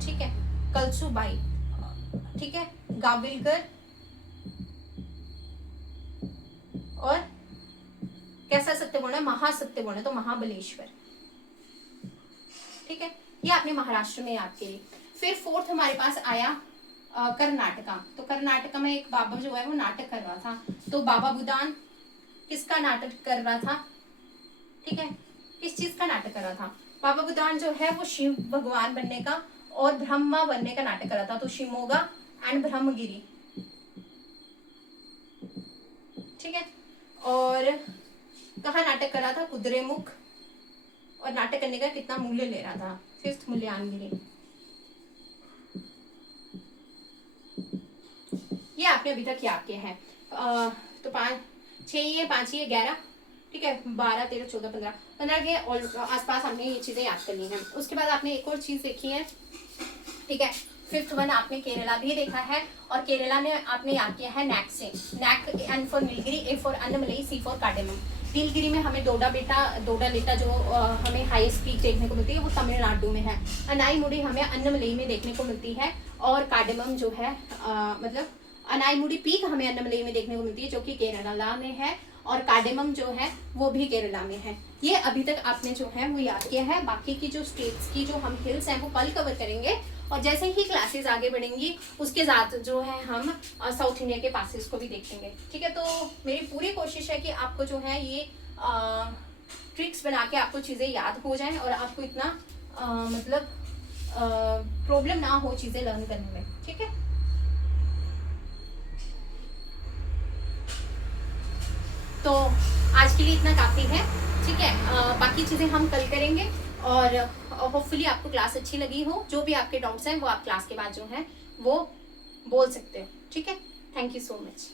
ठीक है, कलसुबाई, ठीक है, गाविलकर, और कैसा सत्य बोलना है, महासत्य बोलना है, तो महाबलेश्वर, ठीक है। ये आपने महाराष्ट्र में याद किए। फिर फोर्थ हमारे पास आया कर्नाटका। तो कर्नाटका में एक बाबा जो है वो नाटक कर रहा था, तो बाबा बुदान किसका नाटक कर रहा था, ठीक है, किस चीज का नाटक कर रहा था, बाबा बुदान जो है वो शिव भगवान बनने का और ब्रह्मा बनने का नाटक कर रहा था, तो शिमोगा एंड ब्रह्मगिरी, ठीक है। और कहा नाटक कर रहा था, कुद्रेमुख, और नाटक करने का कितना मूल्य ले रहा था, 5th मुल्यांगिरी। ये आपने अभी तक याद किया है। तो 5 6 ये 5 ये 11, ठीक है, 12 13 14 15 के और आसपास हमने ये चीजें याद करनी है। उसके बाद आपने एक और चीज देखी है, ठीक है, 5th वन आपने केरला भी देखा है, और केरला ने आपने याद किया है नैक से, NAC, N for Nilgiri, A for Annamalai, C for cardamom. Nilgiri में हमें डोडा लेटा जो हमें हाईएस्ट पीक देखने को मिलती है वो तमिलनाडु में है। अनाईमुड़ी हमें अन्नमलई में देखने को मिलती है, और कार्डेमम जो है मतलब अनाईमुड़ी पीक हमें अन्नमलई में देखने को मिलती है जो कि केरला में है, और कार्डेमम जो है वो भी केरला में है। ये अभी तक आपने जो है वो याद किया है। बाकी की जो स्टेट्स की जो हम हिल्स हैं वो कल कवर करेंगे, और जैसे ही क्लासेस आगे बढ़ेंगी उसके साथ जो है हम साउथ इंडिया के पासेस को भी देखेंगे, ठीक है। तो मेरी पूरी कोशिश है कि आपको जो है ये ट्रिक्स बना के आपको चीज़ें याद हो जाएं, और आपको इतना मतलब प्रॉब्लम ना हो चीज़ें लर्न करने में, ठीक है। तो आज के लिए इतना काफ़ी है, ठीक है। बाकी चीज़ें हम कल करेंगे, और होपफुली आपको क्लास अच्छी लगी हो। जो भी आपके डाउट्स हैं वो आप क्लास के बाद जो है वो बोल सकते हो, ठीक है। Thank you so much.